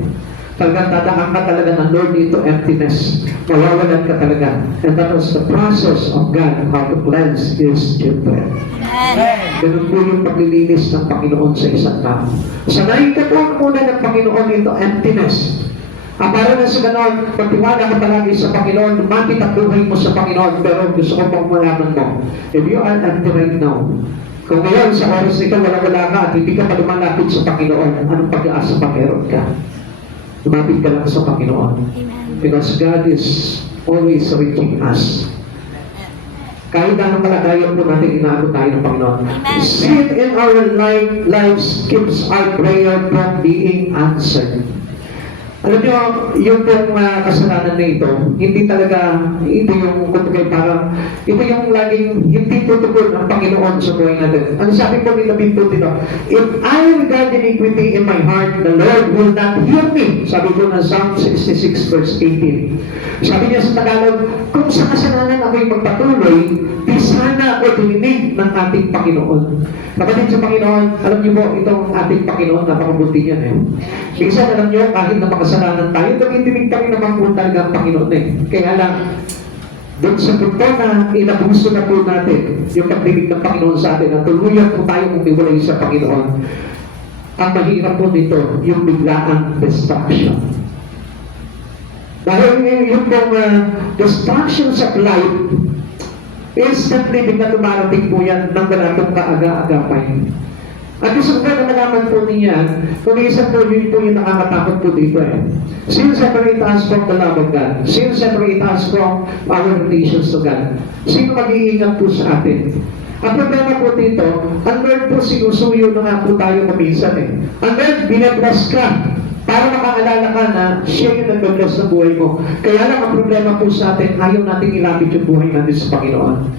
Talagang tatahan ka talaga ng Lord dito, emptiness. Mawawalan ka talaga. And that was the process of God, how to cleanse His children. Ganun po yung paglilinis ng Panginoon sa isang tao. Sanayin ka po muna ng Panginoon ito, emptiness. Para na sa ganon, magtiwala ka palagi sa Panginoon, lumapit ang buhay mo sa Panginoon, pero gusto ko pang malaman mo, if you are empty right now, kung ngayon sa oras nito wala ka at hindi ka pa lumalapit sa Panginoon, anong pag-aasa pa meron ka? Lumapit ka lang sa Panginoon. Because God is always reaching us. Kahit anong kalagayan po natin, inaabot tayo ng Panginoon. Sin in our lives keeps our prayer from being answered. Alam niyo, yung pong kasalanan na ito, hindi talaga, ito yung, parang, ito yung laging, hindi tutugon ang Panginoon sa buhay natin. Ang sabi po nila dito, if I regard iniquity in my heart, the Lord will not hear me. Sabi po ng Psalm 66 verse 18. Sabi niya sa Tagalog, kung sa kasalanan ako'y magpatuloy, di sana ako dininig ng ating Panginoon. Kapatid sa Panginoon, alam niyo po, itong ating Panginoon, napakabuti niyan eh. Minsan alam niyo, kahit na makasalanan tayo, nag-indinig tayo naman po talaga ang Panginoon eh. Kaya lang, doon sa punto na inabuso na po natin yung pagdinig ng Panginoon sa atin, na tuluyan po tayo umiwalay sa Panginoon. Ang mahirap po dito, yung biglaang distraction. Dahil yung distractions of life, instantly bigla dumarating po yan ng ganatong kaaga-agapay. At gusto ko na malaman po niya, kung isa po yun po yung nakakatakot po dito eh. Sin separate us from the love of God. Sin separate us from our relations to God. Sino mag-iingat po sa atin? Ang problema po dito, ang Lord po sinusuyo na nga po tayo kuminsan eh. Ang Lord, binabless ka para makaalala ka na siya yung nag-bless sa buhay mo. Kaya lang ang problema po sa atin, ayaw natin ilapit yung buhay natin sa Panginoon.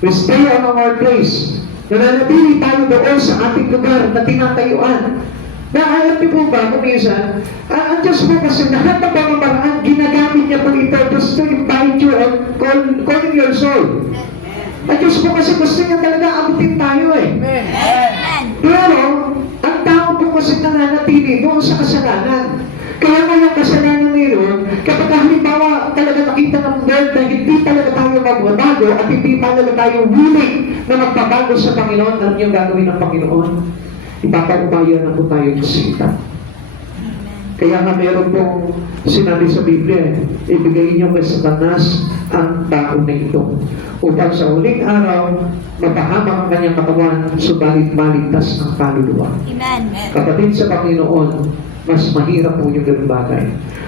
We stay on our place. Nananatili tayo doon sa ating lugar na tinatayuan. Alam niyo po ba, kung minsan, ang Diyos po kasi lahat ng mga paraan, ginagamit niya po ito just to invite you and calling your soul. Ang Diyos po kasi gusto niya talaga abutin tayo eh. Pero, ang tao po kasi nananatili doon sa kasalanan. Kaya nga yung kasalanan ngayon, kapag halimbawa talaga nakita ng Lord na hindi talaga tayo magbabago at hindi talaga tayo willing na magpabago sa Panginoon, alam niyo gagawin ng Panginoon? Ipapaubayan na po tayo kasita. Kaya nga meron pong sinabi sa Biblia, ibigay niyo kay Satanas ang tao na ito. Upang sa huling araw, mapahamak ang kanyang katawan, subalit maligtas ang kaluluwa. Kapatid sa Panginoon, mas mahirap po yung ganung bagay.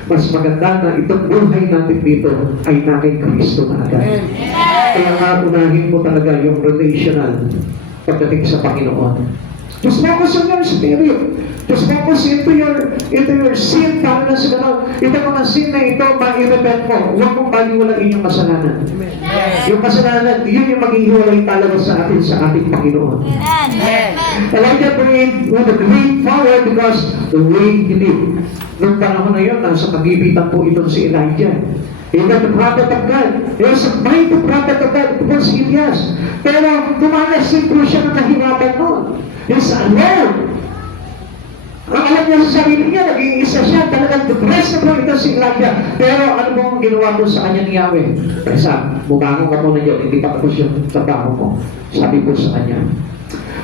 Mas maganda na itong buhay natin dito ay na kay Kristo na agad. Kaya nga unahin mo talaga yung relational pagdating sa Panginoon. Just focus on your spirit. Just focus into your sin para na sa ganon. Ito mga sin na ito, ma-irepent mo. Huwag mong baliwalain yung kasalanan. Yung kasalanan, yun yung maghihiwalay talaga sa atin, sa ating Panginoon. Elijah prayed with a great power because the way he lived. Noong panahon na yun, nasa kagibitan po ito si Elijah. Even the prophet of God. He was a mighty prophet of God. It was Elias. Pero dumanas din po siya ng kahirapan noon. He's alone. Ang alam niya sa sarili niya, naging isa siya, talagang depressed na po ito si Elijah. Pero ano mo ang ginawa po sa kanya ni Yahweh? Presa, bumangon ka muna dyan, hindi pa tapos yung trabaho mo. Sabi po sa kanya.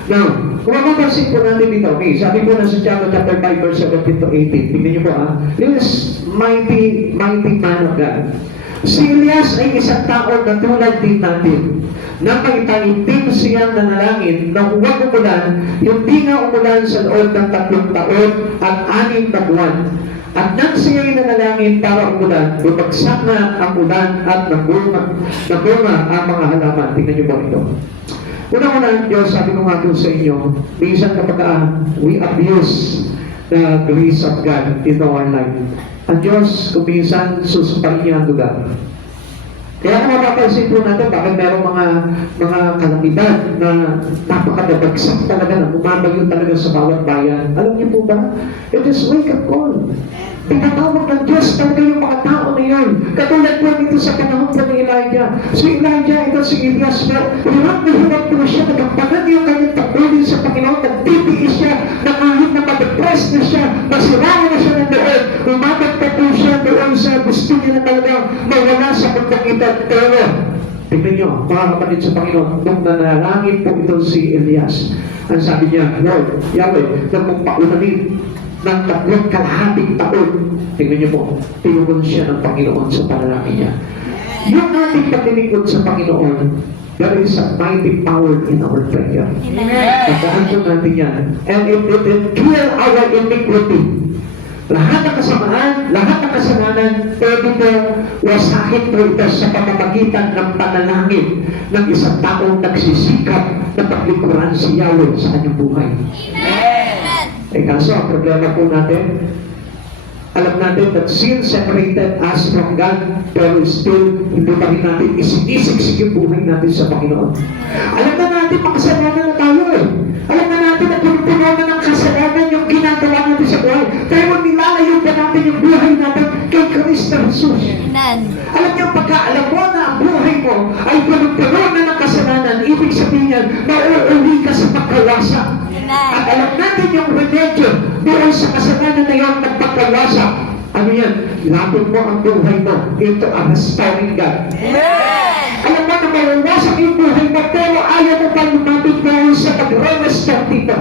Now, kung mapapansin po natin dito, okay, sabi po na sa chapter 5, verse 17 to 18, tingnan niyo po this mighty man of God. Si Elias ay isang tao na tulad din natin, na maitangin siyang nanalangin na huwag umulan, hindi nga umulan sa loob ng 3 taon at 6 na buwan. At nang siya'y nanalangin para umulan, bumagsak na ang ulan at nabunga ang mga halaman. Tingnan niyo po ito. Una-una, Diyos, sabi ko nga po sa inyo, minsan kapag we abuse the grace of God in our life, ang Diyos, kung minsan, susuparin niya ang lugar. Kaya kung mapapansin po natin, bakit merong mga kalamidad na napakadabagsak talaga, na bumabagyo talaga sa bawat bayan. Alam niyo po ba? It is wake-up call. Pinatawag ng Diyos talaga yung mga tao na yun. Katulad po dito sa panahon ni Elijah. Si Elijah, ito si Elias, pero hirap na hirap po siya, nagkampanan yung kanyang takulin sa Panginoon, nagtitiis siya, na kahit na ma-depress na siya, masirawa na siya ng doon, umagat pa po siya doon sa gusto niya na talaga mawala sa mundang ito. Pero, tignan nyo, mga kapatid sa Panginoon, nung nanalangin po ito si Elias, ang sabi niya, Lord, Yahweh, na mong paunanin ng 3 kalahating taon. Tingnan niyo po, tinugon siya ng Panginoon sa panalangin niya. Yung ating paglilingkod sa Panginoon, there is a mighty power in our prayer. Tandaan po natin yan. And it will kill our iniquity. Lahat ng kasamaan, lahat ng kasalanan, pwede po wasakin po ito sa pamamagitan ng panalangin ng isang taong nagsisikap na paglikuran si Yahweh sa kanyang buhay. Eh kaso, ang problema po natin, alam natin that sin separated us from God, pero still, hindi pa rin natin isinisiksik yung buhay natin sa Panginoon. Alam na natin, makasalanan na tayo eh. Alam na natin na puno na ng kasalanan yung ginagawa natin sa buhay. Pero nilalayo pa natin yung buhay natin kay Kristo Jesus. Alam niyo, pagka alam mo na ang buhay mo ay puno na ng kasalanan, ibig sabihin yan, mauuli ka sa pagkawasak. At alam natin yung remedyo doon sa kasalanan na yun nagpagkawasak. Ano yan? Lapit mo ang buhay mo into a restoring God. Alam mo na mawawasak yung buhay mo, pero ayaw mo pa lumapit doon sa pag-restore dito.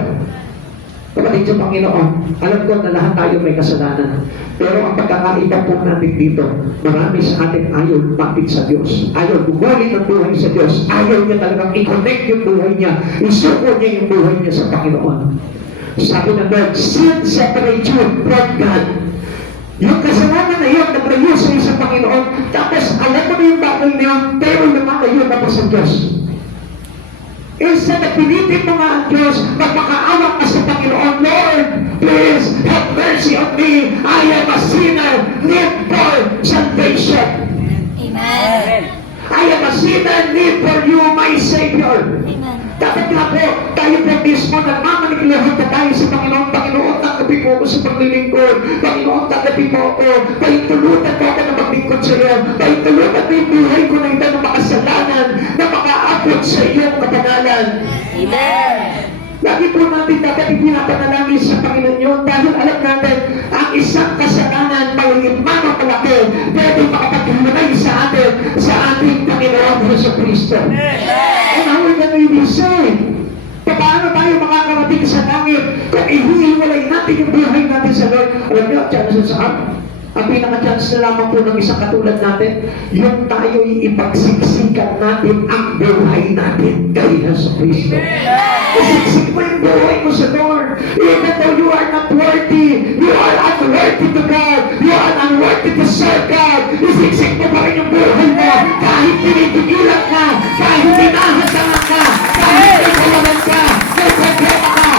Kapatid sa Panginoon, alam ko na lahat tayo may kasalanan. Pero ang pagkakaiba po natin dito, marami sa atin ayaw lumapit sa Diyos. Ayaw bumalik ang buhay sa Diyos. Ayaw niya talagang i-connect yung buhay niya. Isuko niya yung buhay niya sa Panginoon. Sabi ng Lord, sin separate you from God. Yung kasalanan na yun, naglayo sa isang Panginoon, tapos alam mo na yung bagay na yun, pero lumalayo na pa sa Diyos. Instead na pilitin mo nga ang Diyos, magmakaawa ka sa Panginoon, Lord, please have mercy on me. I am a sinner, need for salvation. Amen. I am a sinner, need for you, my Savior. Amen. Dapat nga po, tayo po mismo nagmamaniklihan na tayo sa Panginoon. Panginoon, tanggapin mo ako sa paglilingkod. Panginoon, tanggapin mo ako. Pahintulutan mo ako na maglingkod sa iyo. Pahintulutan mo yung buhay ko na ito na makasalanan, na makaabot sa iyong kapanalan. Amen. Lagi po natin dapat ipinapanalangin sa Panginoon yun dahil alam natin ang isang kasalanan maliit man o malaki pwede makapaghiwalay sa atin sa ating Panginoon Jesucristo. And how are we going to say? Paano tayo makakarating sa langit kung ihiwalay natin yung buhay natin sa Lord? Alam niyo, chance sa ang pinaka-chance na lamang po ng isang katulad natin, yung tayo'y ipagsiksikan natin ang buhay natin kay Jesucristo. Isiksik mo yung buhay mo sa Lord. Even though you are not worthy, you are unworthy to God, you are unworthy to serve God, isiksik mo pa rin yung buhay mo kahit pinipigilan ka, kahit hinahasangan ka, kahit may kalaman ka, may problema ka,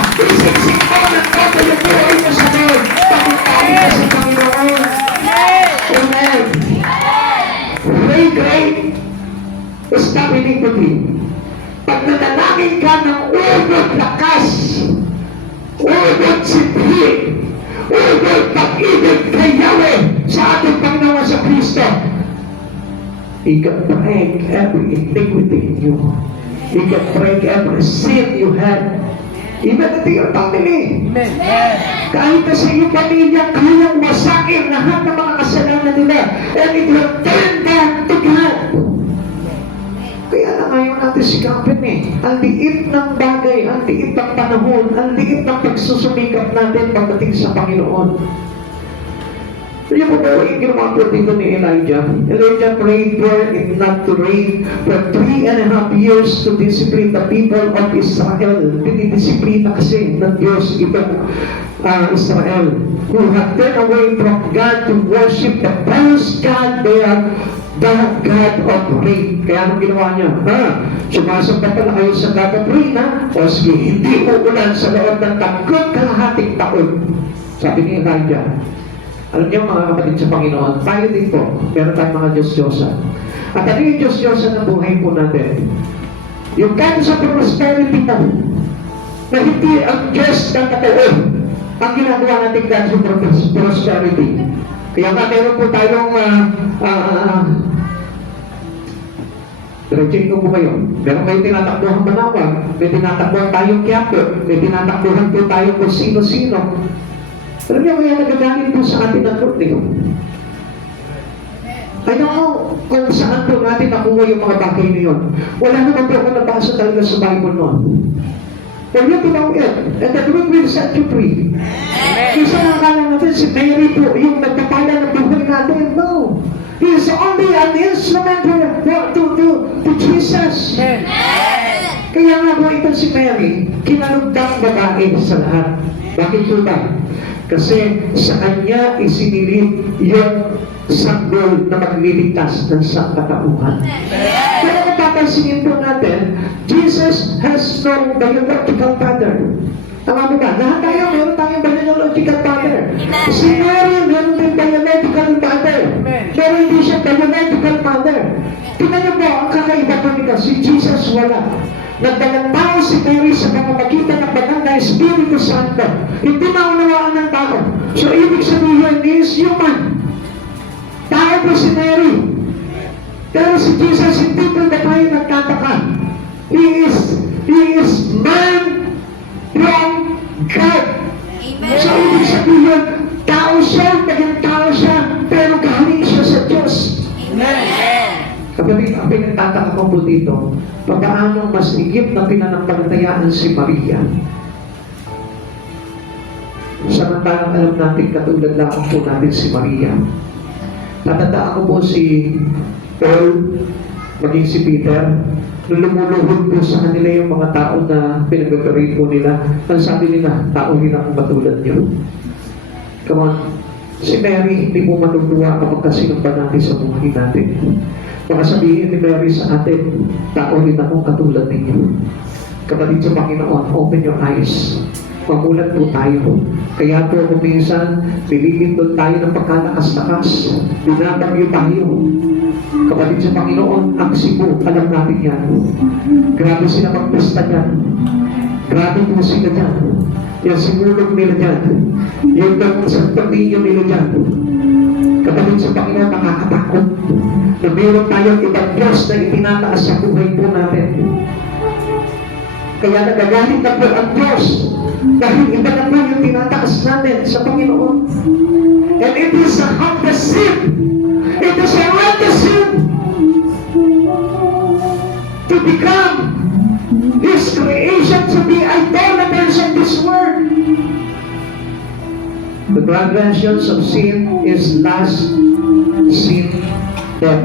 Pag nanalangin ka ng ugod lakas, ugod siphi, ugod pag-ibig kay Yahweh sa ating Panginoon sa Kristo, He can break every iniquity in you. He can break every sin you have. Even at your family. Kahit na sa iyong pamilya, kayang masakin lahat ng mga kasalanan nila. And it will turn back to God. Kaya na ngayon natin sikapin ang liit ng bagay, ang liit ng panahon, ang liit ng pagsusumikap natin pagdating sa Panginoon. Kaya po ba yung ginawa po dito ni Elijah? Elijah prayed for it not to rain for 3.5 years to discipline the people of Israel. Dinidisiplina kasi ng Diyos ibang Israel who had turned away from God to worship the false God there, the God of rain. Kaya anong ginawa niya? Sumasamba pala kayo sa God of rain, o sige, hindi uulan sa loob ng 3 taon. Sabi ni Elijah. Alam niyo mga kapatid sa Panginoon, tayo din po, meron tayong mga Diyos-Diyosan. At ano yung Diyos-Diyosan ng buhay po natin? Yung kind sa prosperity mo, na hindi ang Diyos ng katoon ang ginagawa natin God sa prosperity. Kaya nga meron po tayong diretsuhin ko po kayo. Meron kayo tinatakbuhan Manawag, may tinatakbuhan tayong Quiapo, may tinatakbuhan po tayong kung sino-sino. Alam niyo kaya nagagalit po sa atin ang Lord. I don't know kung saan po natin nakuha yung mga bagay na yun. Wala naman po ako nabasa talaga sa Bible noon. But you know it, and the Lord will set you free. Isa na akala natin si Mary po, yung nagpapala ng buhay natin. No. He is only an instrument to Jesus. Kaya nga po ito si Mary, kinalugdang babae sa lahat. Bakit po ba? Kasi sa kanya isinilid yung sanggol na magliligtas ng sangkatauhan. Kaya napapansinin po natin, Jesus has no biological father. Tama mo ba? Lahat tayo, meron tayong biological father. Si Mary, meron din biological father. Pero hindi siya biological father. Tingnan niyo po, ang kakaiba po nito, si Jesus wala. Nagdalang tao si Mary sa pamamagitan ng banal na Espiritu Santo. Hindi maunawaan ng tao. So, ibig sabihin, he is human. Tao po si Mary. Pero si Jesus, hindi po na tayo nagtataka. He is man from God. So, ibig sabihin, tao siya, naging tao siya, pero galing siya sa Diyos. Kapatid, ang pinagtataka ko po dito, paano mas higit na pinanampalatayaan si Maria. Samantalang alam natin, katulad lang po natin si Maria. Natandaan ko po si Paul, maging si Peter, nung lumuluhod po sa kanila yung mga tao na pinag-operate po nila, ang sabi nila, tao rin akong matulad niyo. Come on, si Mary hindi po matutuwa kapag kasinumpa natin sa buhay natin. Baka sabihin ni Mary sa atin, tao rin akong katulad ninyo. Kapatid sa Panginoon, open your eyes. Mamulat po tayo. Kaya po kung minsan, nililindol tayo ng pagkalakas-lakas. Binabagyo tayo. Kapatid sa Panginoon, ang Cebu, alam natin yan. Grabe sila magpista dyan. Grabe po sila dyan. Yung simulog nila dyan. Yung pagpagdinyo nila dyan. Kapatid sa Panginoon, nakakatakot na meron tayong ibang Diyos na itinataas sa buhay po natin. Kaya nagagalit na po ang Diyos dahil iba na po yung tinataas natin sa Panginoon. And it is a humble sin. It is a horrendous sin to become His creation, to be idolaters of this world. The transgressions of sin is last sin, death.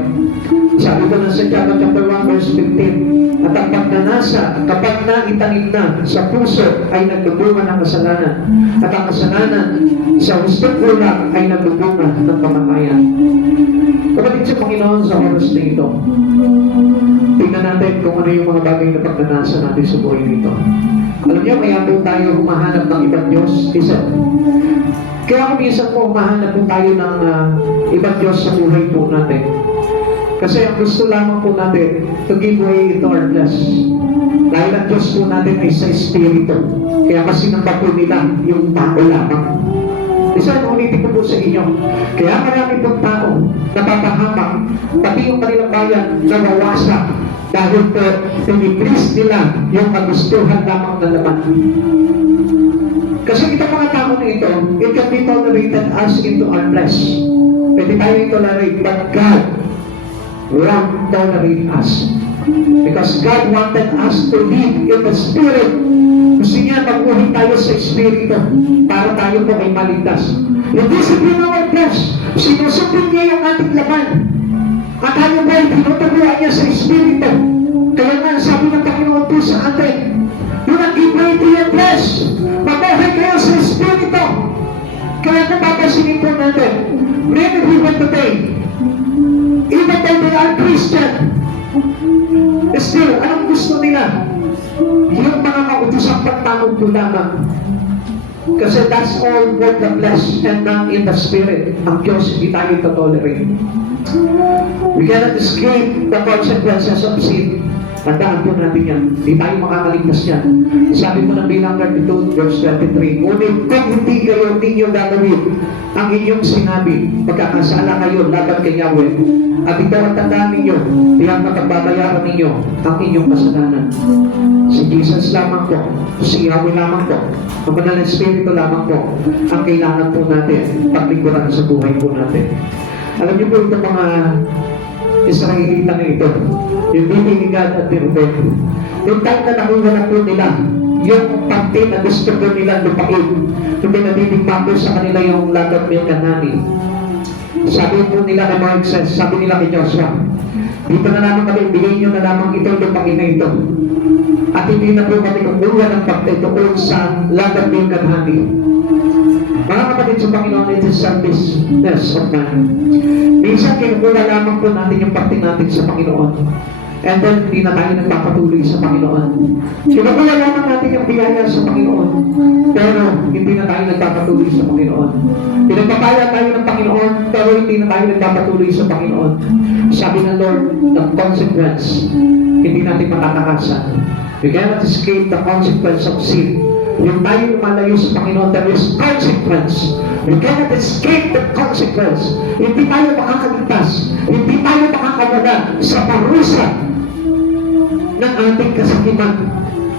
Sabi ko na sa chapter 1 verse 15, at ang pagnanasa, kapag naitanim na sa puso ay nagbubunga ng kasalanan, at ang kasalanan sa hustong ulang ay nagbubunga ng kamatayan. Kapatid sa Panginoon, sa oras na ito, tingnan natin kung ano yung mga bagay na pagnanasa natin sa buhay nito. Alam niyo, kaya po tayo humahanap ng ibang Diyos, isa. Kaya kung minsan po humahanap po tayo ng ibang Diyos sa buhay po natin. Kasi ang gusto lamang po natin, to give way to our flesh. Dahil ang Diyos po natin ay sa Espiritu. Kaya kasi nang po nila yung tao lamang. Isa, ulitin ko po sa inyo. Kaya marami pong tao napapahamak, pati yung kanilang bayan nawawasak dahil po tiniplis nila yung kagustuhan lamang na laman. Kasi itong mga tao na ito, it can be tolerated as into our flesh. Pwede tayo i-tolerate, but God won't tolerate us. Because God wanted us to live in the Spirit. Gusto niya magbuhay tayo sa Espiritu para tayo po ay maligtas. Yung discipline ng our flesh, sinusupin niya yung ating laman. At tayo ba ay tinuturuan niya sa Espiritu. Kaya nga sabi ng Panginoon po sa atin, do not give way to your flesh. Mabuhay kayo sa Espiritu. Kaya kung papasinin po natin, many people today, even though they are Christian, still, anong gusto nila? Yung mga kautosang pagtanong po lamang. Kasi that's all for the flesh and not in the Spirit. Ang Diyos, hindi tayo tolerate. We cannot escape the consequences of sin. Tandaan po natin yan. Hindi tayo makakaligtas yan. Sabi mo ng bilang 32, verse 23, ngunit kung hindi kayo ninyo gagawin ang inyong sinabi, pagkakasala kayo laban kay Yahweh, at ito ang tandaan ninyo, diyan matagbabayaran ninyo ang inyong kasalanan. Si Jesus lamang po, si Yahweh lamang po, ang Banal na Espiritu lamang po, ang kailangan po natin paglingkuran sa buhay po natin. Alam niyo po itong mga Israelita na ito, yung bibinigad at Ruben. Yung time na nakuha na po nila, yung pagti na gusto po nila lupain, yung pinabibigma po sa kanila yung land of milk and honey. Sabi po nila kay Moises, sabi nila kay Joshua, dito na naman kami, bigay nyo na lamang ito lupain na ito. At hindi na po kami kukuha ng pagti doon sa land of milk and honey. Mga kapatid sa Panginoon, it is selfishness of man. Minsan kinukuha lamang po natin yung parte natin sa Panginoon. And then, hindi na tayo nagpapatuloy sa Panginoon. Kinukuha lamang natin yung biyaya sa Panginoon. Pero, hindi na tayo nagpapatuloy sa Panginoon. Pinagpapaya tayo ng Panginoon, pero hindi na tayo nagpapatuloy sa Panginoon. Sabi ng Lord, the consequence, hindi natin matatakasan. We cannot escape the consequence of sin. Yung tayo lumalayo sa Panginoon, there is consequence. We cannot escape the consequence. Hindi tayo makakaligtas. Hindi tayo makakawala sa parusa ng ating kasakiman.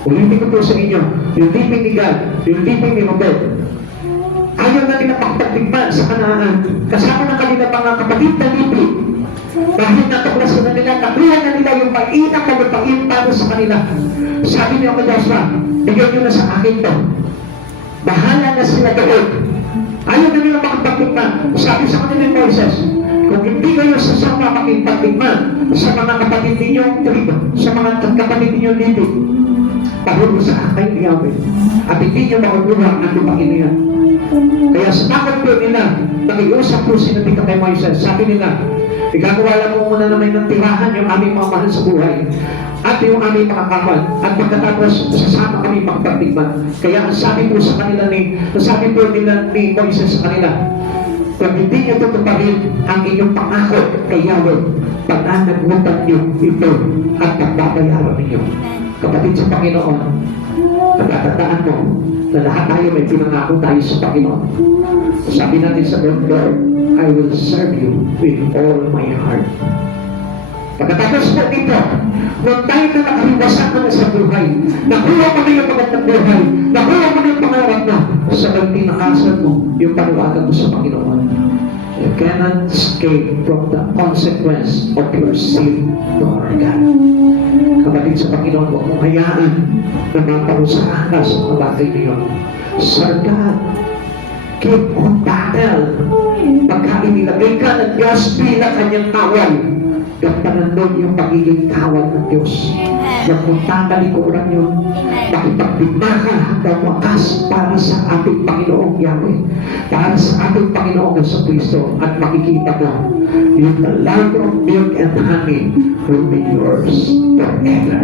Ulitin ko po sa inyo, yung tiping ni God, yung tiping ni Robert, ayaw na nila pagpagtigman sa Kanaan. Kasama ng kanila mga kapatid na lipi. Dahil natuklasan na nila, nakuha na nila yung mainang malupain para sa kanila. Sabi niyo kay Joshua, bigyan nyo na sa akin to. Bahala na sila doon. Ayaw na nila makapagtigman. Sabi sa kanila ni Moises, kung hindi kayo sasama makipagtigman sa mga kapatid ninyong tribo, sa mga kapatid ninyong lipi, pahuro sa akin ni Yahweh. At hindi nyo makukuha ang lupain niya. Kaya sa takot po nila, nakiusap po sila dito kay Moises. Sabi nila, igagawa lang mo muna naman ng tirahan yung aming mga mahal sa buhay at yung aming mga kapal. At pagkatapos, sasama kami magpagtigman. Kaya ang sabi po sa kanila sabi po nila ni Moises sa kanila, kung hindi niyo tutuparin ang inyong pangako kay Yahweh, pananagutan niyo ito at pagbabayaran ninyo. Kapatid sa Panginoon, pagkatandaan mo na lahat tayo may pinangako tayo sa Panginoon. Sabi natin sa Lord, I will serve you with all my heart. Pagkatapos po dito, nung tayo na nakaliwasan mo na sa buhay, nakuha mo na yung magandang buhay, nakuha mo na yung pangarap mo, sa pagtinakasan mo yung panawagan mo sa Panginoon. You cannot escape from the consequence of your sin to our God. Kapatid sa Panginoon, huwag mong hayaan na maparusahan ka sa mga bagay niyo. Sir God, keep on battle. Pagka inilagay ka ng Diyos bilang kanyang kawal, gagtanan doon yung pagiging kawal ng Diyos. Huwag mong tatalikuran yun. Makipagdigma ka hanggang wakas para sa ating Panginoong Yahweh, para sa ating Panginoong Jesucristo, at makikita mo yung the land of milk and honey will be yours forever.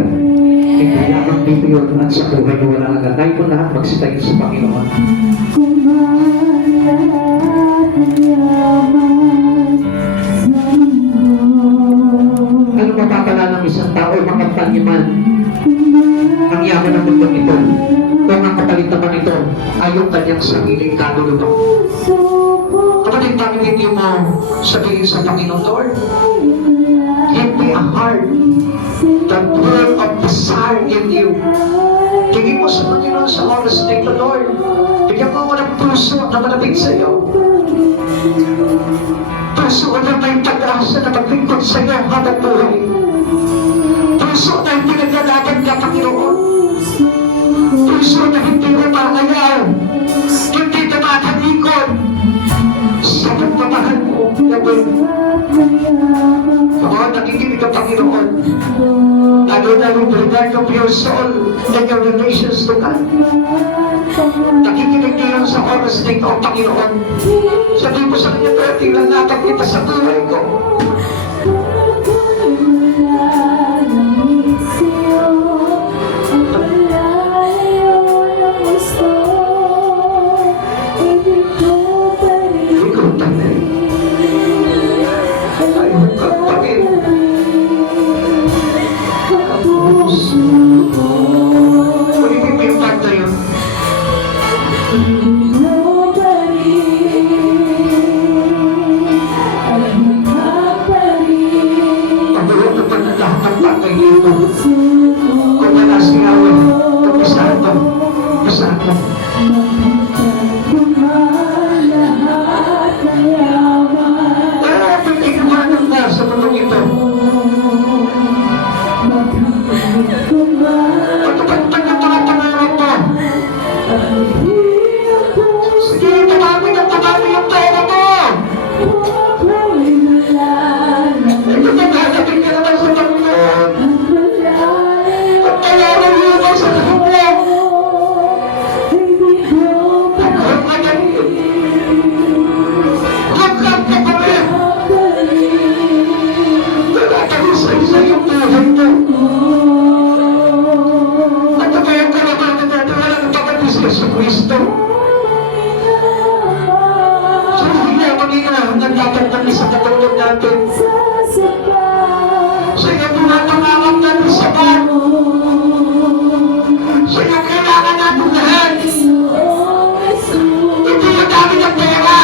Hindi lamang dito yun at sa buhay na walang hanggan. Tayo po lahat magsitayo sa Panginoon. Kumalat ang yaman sa mundo. isang tao makatanya man ang yaman ng mundong ito, kung ang kapalit naman ito ay yung kanyang sariling kaluluwa. Kapatid, bakit hindi mo sabihin sa Panginoon, Lord, give me a heart that will of desire in you. Tingin mo sa Panginoon sa oras na ito, Lord. Bigyan mo ng puso na malapit sa iyo. Puso na may pag-asa na maglingkod sa iyo habang buhay. Puso na hindi naglalaban ka, Panginoon. Puso na hindi namamayaw. Hindi namatalikod sa pagmamahal mo, Yahweh. Ako, nakikinig ang Panginoon. Lalo na with regard of your soul and your relations to God. Nakikinig niyo sa oras na ito, ang Panginoon. Sabi mo sa kanya, pero tinanatag kita sa buhay ko. Ikaw tanay. Ayaw ka pa rin. Ulitin mo yung kanta yun. Pagulong na pa na lahat ng bagay dito. Kung wala si Yahweh, kapisaan mo. Kapisaan mo. Pinaginawanan na sa mundong ito. Pagkapantag ng mga pangarap mo. Sige, tabami ang pera mo. Ito na gagawin ka naman sa Panginoon. Pagtayaran mo naman sa kahapon. Huwag ka na rin. Huwag ka pa rin. Wala ka rin sa isa yung buhay mo. At ito yung kalamanan natin, walang pagkatis ka sa Kristo. So, hindi na magiging nagtatagtag sa katulog natin. Sa iyo tumatangarap natin sa bar. Sa iyo kailangan natin lahat. Hindi yung dami ng pera.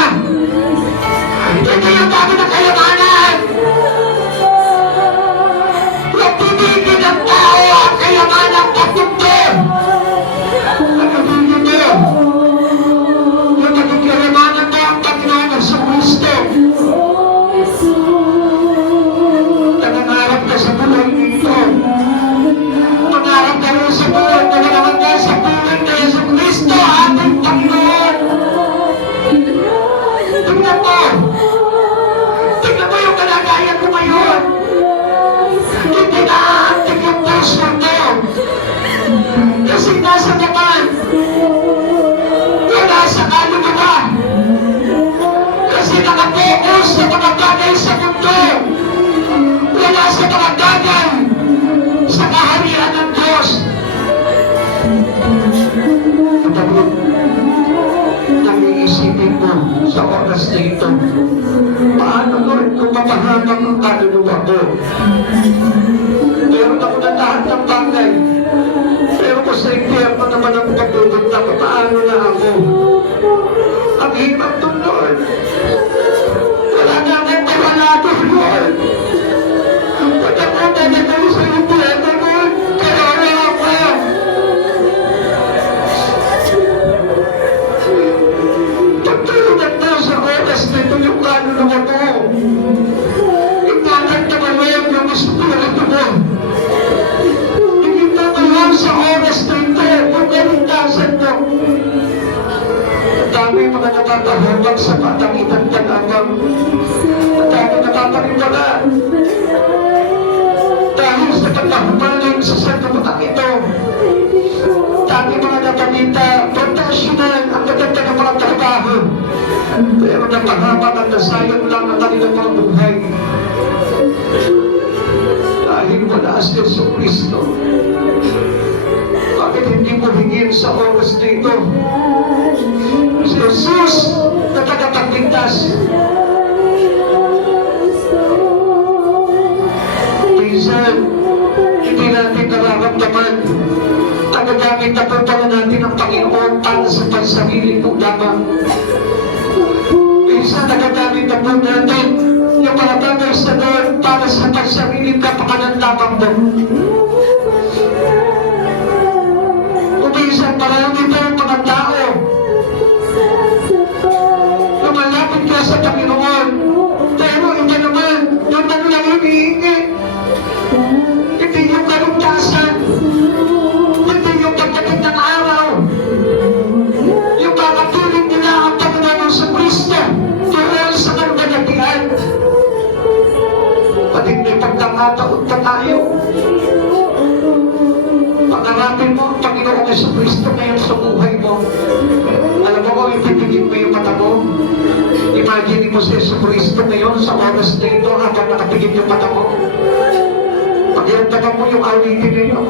Hindi yung dami ng kayamanan. Nagpipigil ng tao ang kayamanan at mundo. Nagpipigil mo. Yung nagkikayamanan mo ang Panginoon sa Kristo. Nangangarap ka sa buhay dito. Nangangarap ka rin sa buhay na naman ka sa buhay na sa Kristo, ating Panginoon. Tingnan mo. Tingnan mo yung kalagayan ko ngayon. Hindi na ating yung puso mo. Kasi nasa naman. Wala sa kaluluwa. Kasi nakapokus sa mga bagay sa mundo. Wala sa mga bagay sa kaharian ng Diyos. Kapagod, nag-iisipin mo sa oras na ito, paano, Lord, kung mapahamak ang kaluluwa ko? Meron ako na lahat ng bagay. Pero kung sa impyerno naman ang pagpupunta, paano na ako? Ang hirap to, Lord. Wala na akong mawala to, Lord. Pagkapunta na kayo sa impyerno, Lord, kaya ako. Pagtulungan mo sa oras na ito yung kaluluwa ko. Ingatan ka ba ngayon yung espiritu mo? Hindi mo ngayon sa oras na ito kung kalintasan mo. Ang dami mga nakakahawag sa patangitan talabang. Ang dami nakapaniwala. Dahil sa pagkahumaling sa sandamutak ito. Dami mga nakalita, professional ang maganda ng mga trabaho. Pero napahaba at nasayang lang ang kanilang mga buhay. Dahil wala si Yesu Cristo. Bakit hindi mo hingin sa oras na ito? Si Jesus na tagapagligtas. Minsan, nararamdaman. Nagagamit na po pala natin ang Panginoon para sa pansarili po lamang. Minsan nagagamit na po natin yung mga bagay sa Lord para sa pansarili kapakanan lamang po. Minsan marami po ang mga tao lumalapit ka sa Panginoon, pero iba naman yung lang hinihingi. Hindi yung kalungkasan, hindi yung pagdating ng araw, yung makapiling nila ang Panginoon sa Kristo doon sa kaluganagian. Pati may pagkakataon pa tayo. Pangarapin mo ang Panginoon sa Kristo ngayon sa buhay mo. Alam mo kung ipipigil mo yung mata mo, imagine mo si Yesu Kristo ngayon sa oras na ito habang nakapigil yung mata mo. Pag-iramdaman mo yung awitin na yun,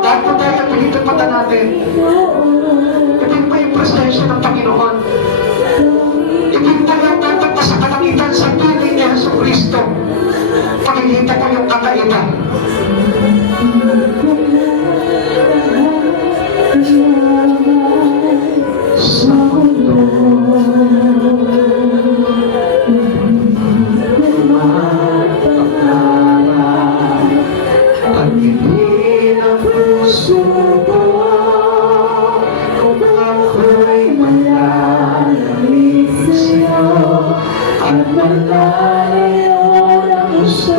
lahat mo tayo pigil yung mata natin. Ibig mo yung presensya ng Panginoon. Ibig mo yung dapat sa kalangitan sa piling ni Yesu Kristo. Pakikita mo yung kakaiba. Sa mundo magpapala at hindi ng puso ko kung ako'y malalamig sa'yo at malayo ng gusto.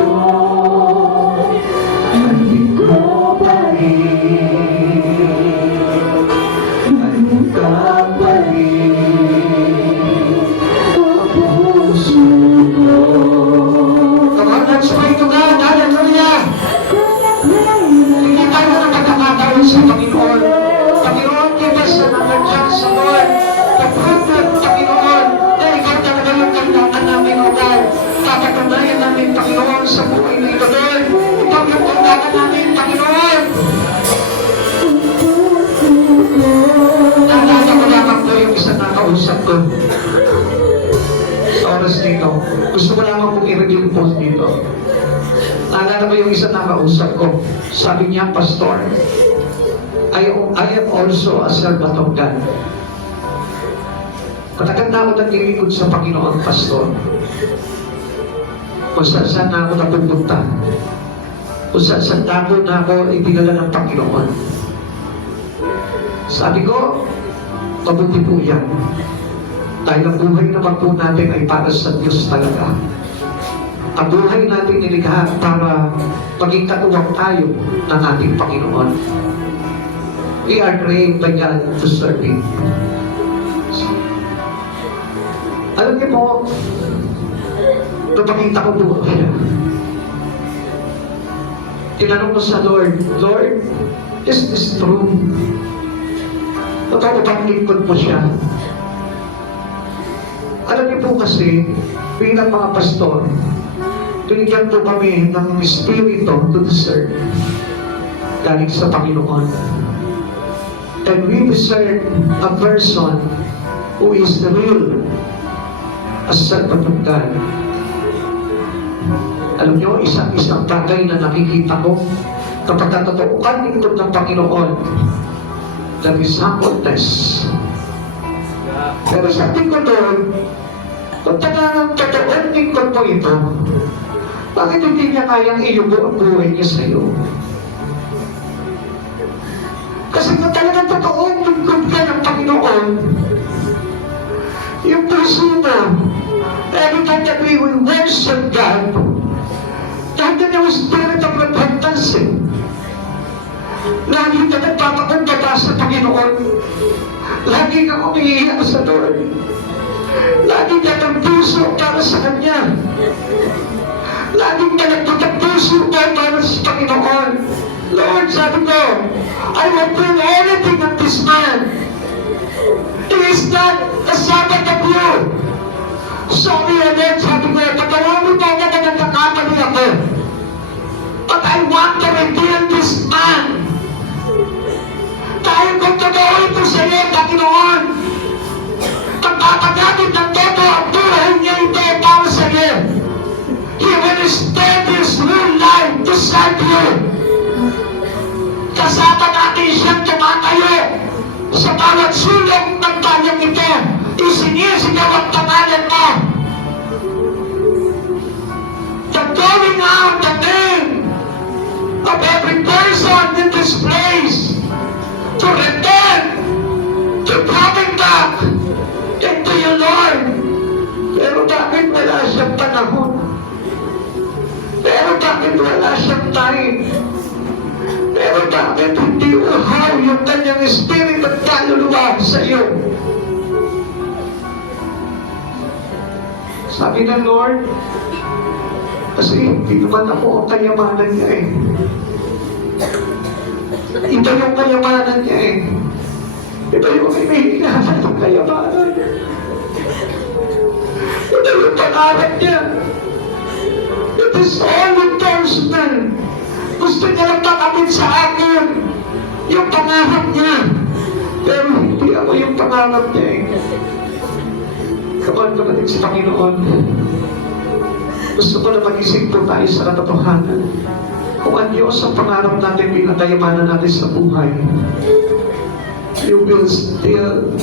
Sa Panginoon. Panginoon, kita sa nandiyan sa Lord. Kapagod, Panginoon, na ikaw talaga yung kailangan namin, O God. Papatunayan namin, Panginoon, sa buhay na ito, Lord. Ikaw yung kailangan namin, Panginoon. Naalala ko lamang po yung isang nakausap ko. Sa oras nito, gusto ko lamang pong i-review po dito. Naalala ko yung isang nakausap ko. Sabi niya, Pastor, I am also a servant of God. Matagal na ako naglilingkod sa Panginoon, Pastor. Kung saan na ako napupunta. Kung saan na ako ibinala ng Panginoon. Sabi ko, mabuti po yan. Dahil ang buhay naman po natin ay para sa Diyos talaga. Ang buhay natin nilikha para maging katuwang tayo ng ating Panginoon. We are trained by God to serve Him. Alam niyo po, napakita ko po siya. Tinanong ko sa Lord, Lord, is this true? Totoo bang lingkod po siya? Alam niyo po kasi, bilang mga pastor, binigyan po kami ng Espiritu to serve galing sa Panginoon. And we discern a person who is the real a servant of God. Alam niyo, isang bagay na nakikita ko kapag natotoo ka lingkod ng Panginoon, that is humbleness. Pero sabi ko doon, kung talagang totoong lingkod mo ito, bakit hindi niya kayang iyubo ang buhay niya sa iyo? Kasi kung talagang totoong lingkod ka ng Panginoon, yung puso mo, every time that we will worship God, dahil na yung spirit of repentance, lagi ka nagpapakumbaba sa Panginoon, lagi kang umiiyak sa Lord, lagi ka ng puso para sa Kanya, lagi ka nagpapagpuso para sa Panginoon. Lord, sabi ko, I will bring anything of this man. He is not a servant of you. Sorry again, sabi ko, pagkawamin mo ka na nagkakamali ako. But I want to reveal this man. Dahil kung totoo ito sa iyo, Panginoon, pagpapagamit ng todo ang buhay niya ito para sa iyo. He will spend his whole life to beside you. Kasama natin siyang tumatayo sa bawat sulok ng bayang ito. Isinisigaw ang pangalan mo. The calling out the name of every person in this place to return, to coming back into you, Lord. Pero bakit wala siyang panahon? Pero bakit wala siyang time? Pero bakit hindi uhaw yung kanyang spirit at kaluluwa sa iyo? Sabi ng Lord, kasi hindi naman ako ang kayamanan niya eh. Ito yung kayamanan niya eh. Ito yung hinihingahan ng kayamanan. Ito yung pangarap niya. It is all personal. Gusto niya lang makapit sa akin yung pangarap niya. Pero hindi ako yung pangarap niya eh. Kapatid sa Panginoon, gusto ko na mag-isip po tayo sa katotohanan. Kung ang Diyos ang pangarap natin bilang kayamanan natin sa buhay, you will still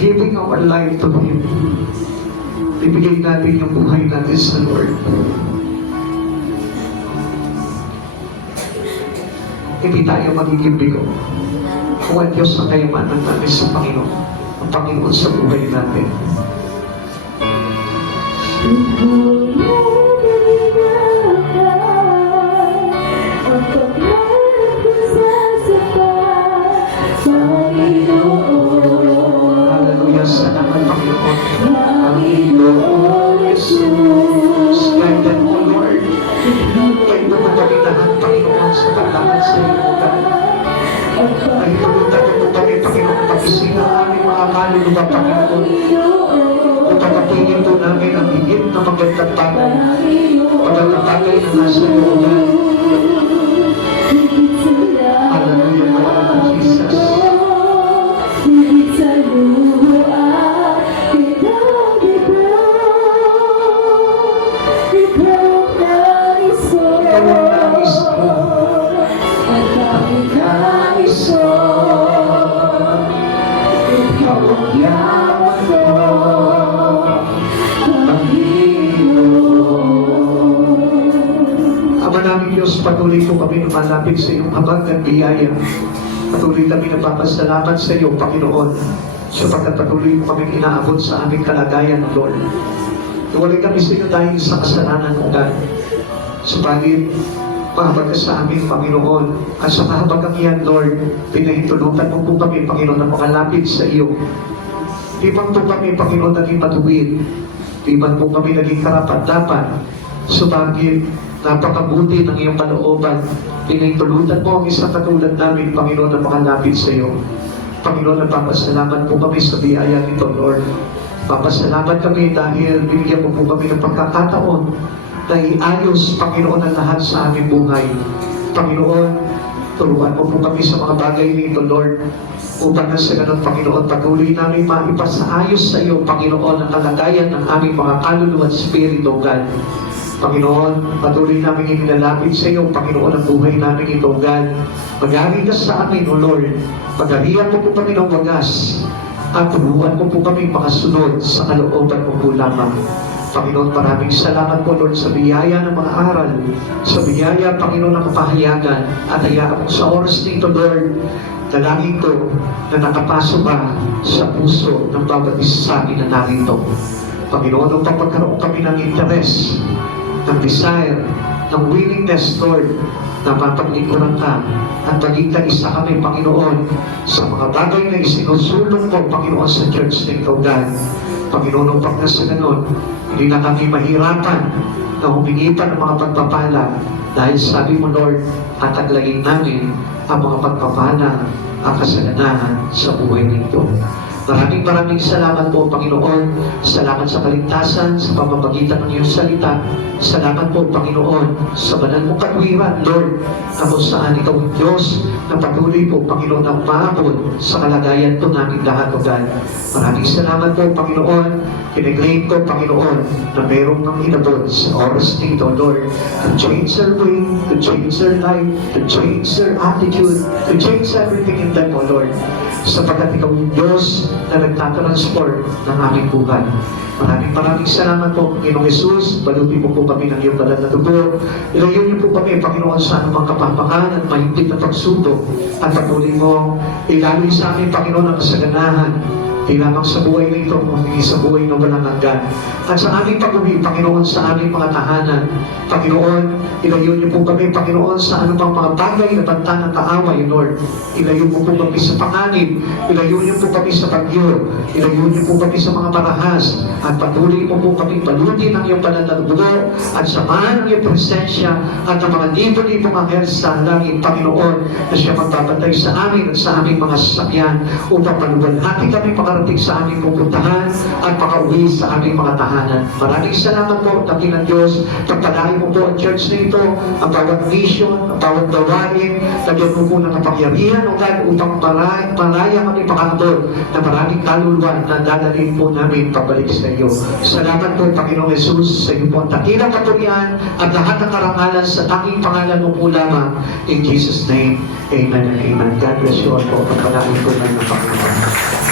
giving our life to Him. Ibigay natin yung buhay natin sa Lord. Hindi tayo magiging bigo. Kung ang Diyos ang kayamanan natin sa Panginoon, ang Panginoon sa buhay natin. Hallelujah sa naman Panginoon. Panginoon Jesus. Guide mo Lord. Guide mo magpaginahan Panginoon sa kailangan sa iyo. Ay tulungan mo kami Panginoon pag-ising ang aming mga kaluluwa Panginoon. Pagkakatingin po namin ang higit na magandang bagay. Pagkakatagay na nasa looban. Hallelujah, Lord Jesus. Diyos, patuloy po kami lumalapit sa iyong habag at biyaya. Patuloy kami nagpapasalamat sa iyo, Panginoon, sapagkat patuloy po kami inaabot sa aming kalagayan, Lord. Iwalay kami sa iyo dahil sa kasalanan ng God. Subalit, mahabag ka sa aming Panginoon. At sa kahabagang iyan, Lord, pinahintulutan mo po kami, Panginoon, na makalapit sa iyo. Di man po kami, Panginoon, naging matuwid. Di man po kami naging karapat-dapat. Subalit, napakabuti ng iyong kalooban. Pinahintulutan mo ang isang katulad namin, Panginoon, na makalapit sa iyo. Panginoon, nagpapasalamat po kami sa biyaya nito, Lord. Papasalamat kami dahil binigyan mo po kami ng pagkakataon na iayos, Panginoon, ang lahat sa aming buhay. Panginoon, turuan mo po kami sa mga bagay nito, Lord, upang na sa ganun, Panginoon, patuloy namin maipasaayos sa iyo, Panginoon, ang kalagayan ng aming mga kaluluwa at spirito, God. Panginoon, patuloy namin ininalapit sa iyo, Panginoon, ang buhay namin ito, God. Mag-ari ka sa amin, O Lord. Pag-arihan mo po kami ng wagas at turuan mo po kami makasunod sa kalooban mo po lamang. Panginoon, maraming salamat po, Lord, sa biyaya ng mga aral, sa biyaya, Panginoon, ng kapahayagan, at hayaan mo sa oras nito, Lord, dalangin ko na nakapasok ka sa puso ng bawat isa sa amin na narito. Panginoon, upang pagkaroon kami ng interes, ng desire, ng willingness, Lord, na mapaglingkuran ka at maging isa kami, Panginoon, sa mga bagay na isinusulong mo, Panginoon, sa church na ito, God. Panginoon, upang na sa ganun, hindi na kami mahirapan na humingi pa ng mga pagpapala dahil sabi mo, Lord, tataglayin namin ang mga pagpapala at kasalanan sa buhay nito. Maraming salamat po, Panginoon. Salamat sa kaligtasan, sa pamamagitan ng iyong salita. Salamat po, Panginoon, sa banal mong katwiran, Lord, na kung saan ikaw ang Diyos na patuloy po, Panginoon, ang maabot sa kalagayan po namin lahat, O God. Maraming salamat po, Panginoon. Pinag-claim ko, Panginoon, na mayroong nang inabot sa oras dito, Lord, to change their way, to change their life, to change their attitude, to change everything in them, O Lord. Sapagkat ikaw yung Diyos na nagtatransform ng aming buhay. Maraming salamat po, Panginoong Jesus. Balutin mo po kami ng iyong banal na dugo. Ilayo niyo po kami, Panginoon, sa anumang kapahamakan at mahigpit na pagsubok. At patuloy mo, ilaloy sa amin, Panginoon, ang kasaganahan. Di lamang sa buhay na ito, kundi sa buhay na walang hanggan. At sa aming pag-uwi, Panginoon, sa aming mga tahanan, Panginoon, ilayo niyo po kami, Panginoon, sa anumang mga bagay na banta ng kaaway, Lord. Ilayo mo po kami sa panganib, ilayo niyo po kami sa bagyo, ilayo niyo po kami sa mga marahas, at patuloy mo po kami palutin ng iyong banal na dugo, at samahan ng iyong presensya, at ang mga libo-libong anghel sa langit, Panginoon, na siya magbabantay sa amin at sa aming mga sasakyan, upang maluwalhati kami makarating sa aming pupuntahan at makauwi sa aming mga tahanan. Maraming salamat po, Dakilang Diyos. Pagpalain mo po ang church na ito, ang bawat mission, ang bawat gawain, lagyan mo po ng kapangyarihan o God upang malaya kami pakatod na maraming kaluluwa na dadalhin po namin pabalik sa iyo. Salamat po, Panginoong Jesus, sa iyo po ang dakilang kapurihan at lahat ng karangalan sa tanging pangalan mo po lamang. In Jesus' name, Amen and Amen. God bless you all po. Pagpalain po ng Panginoon.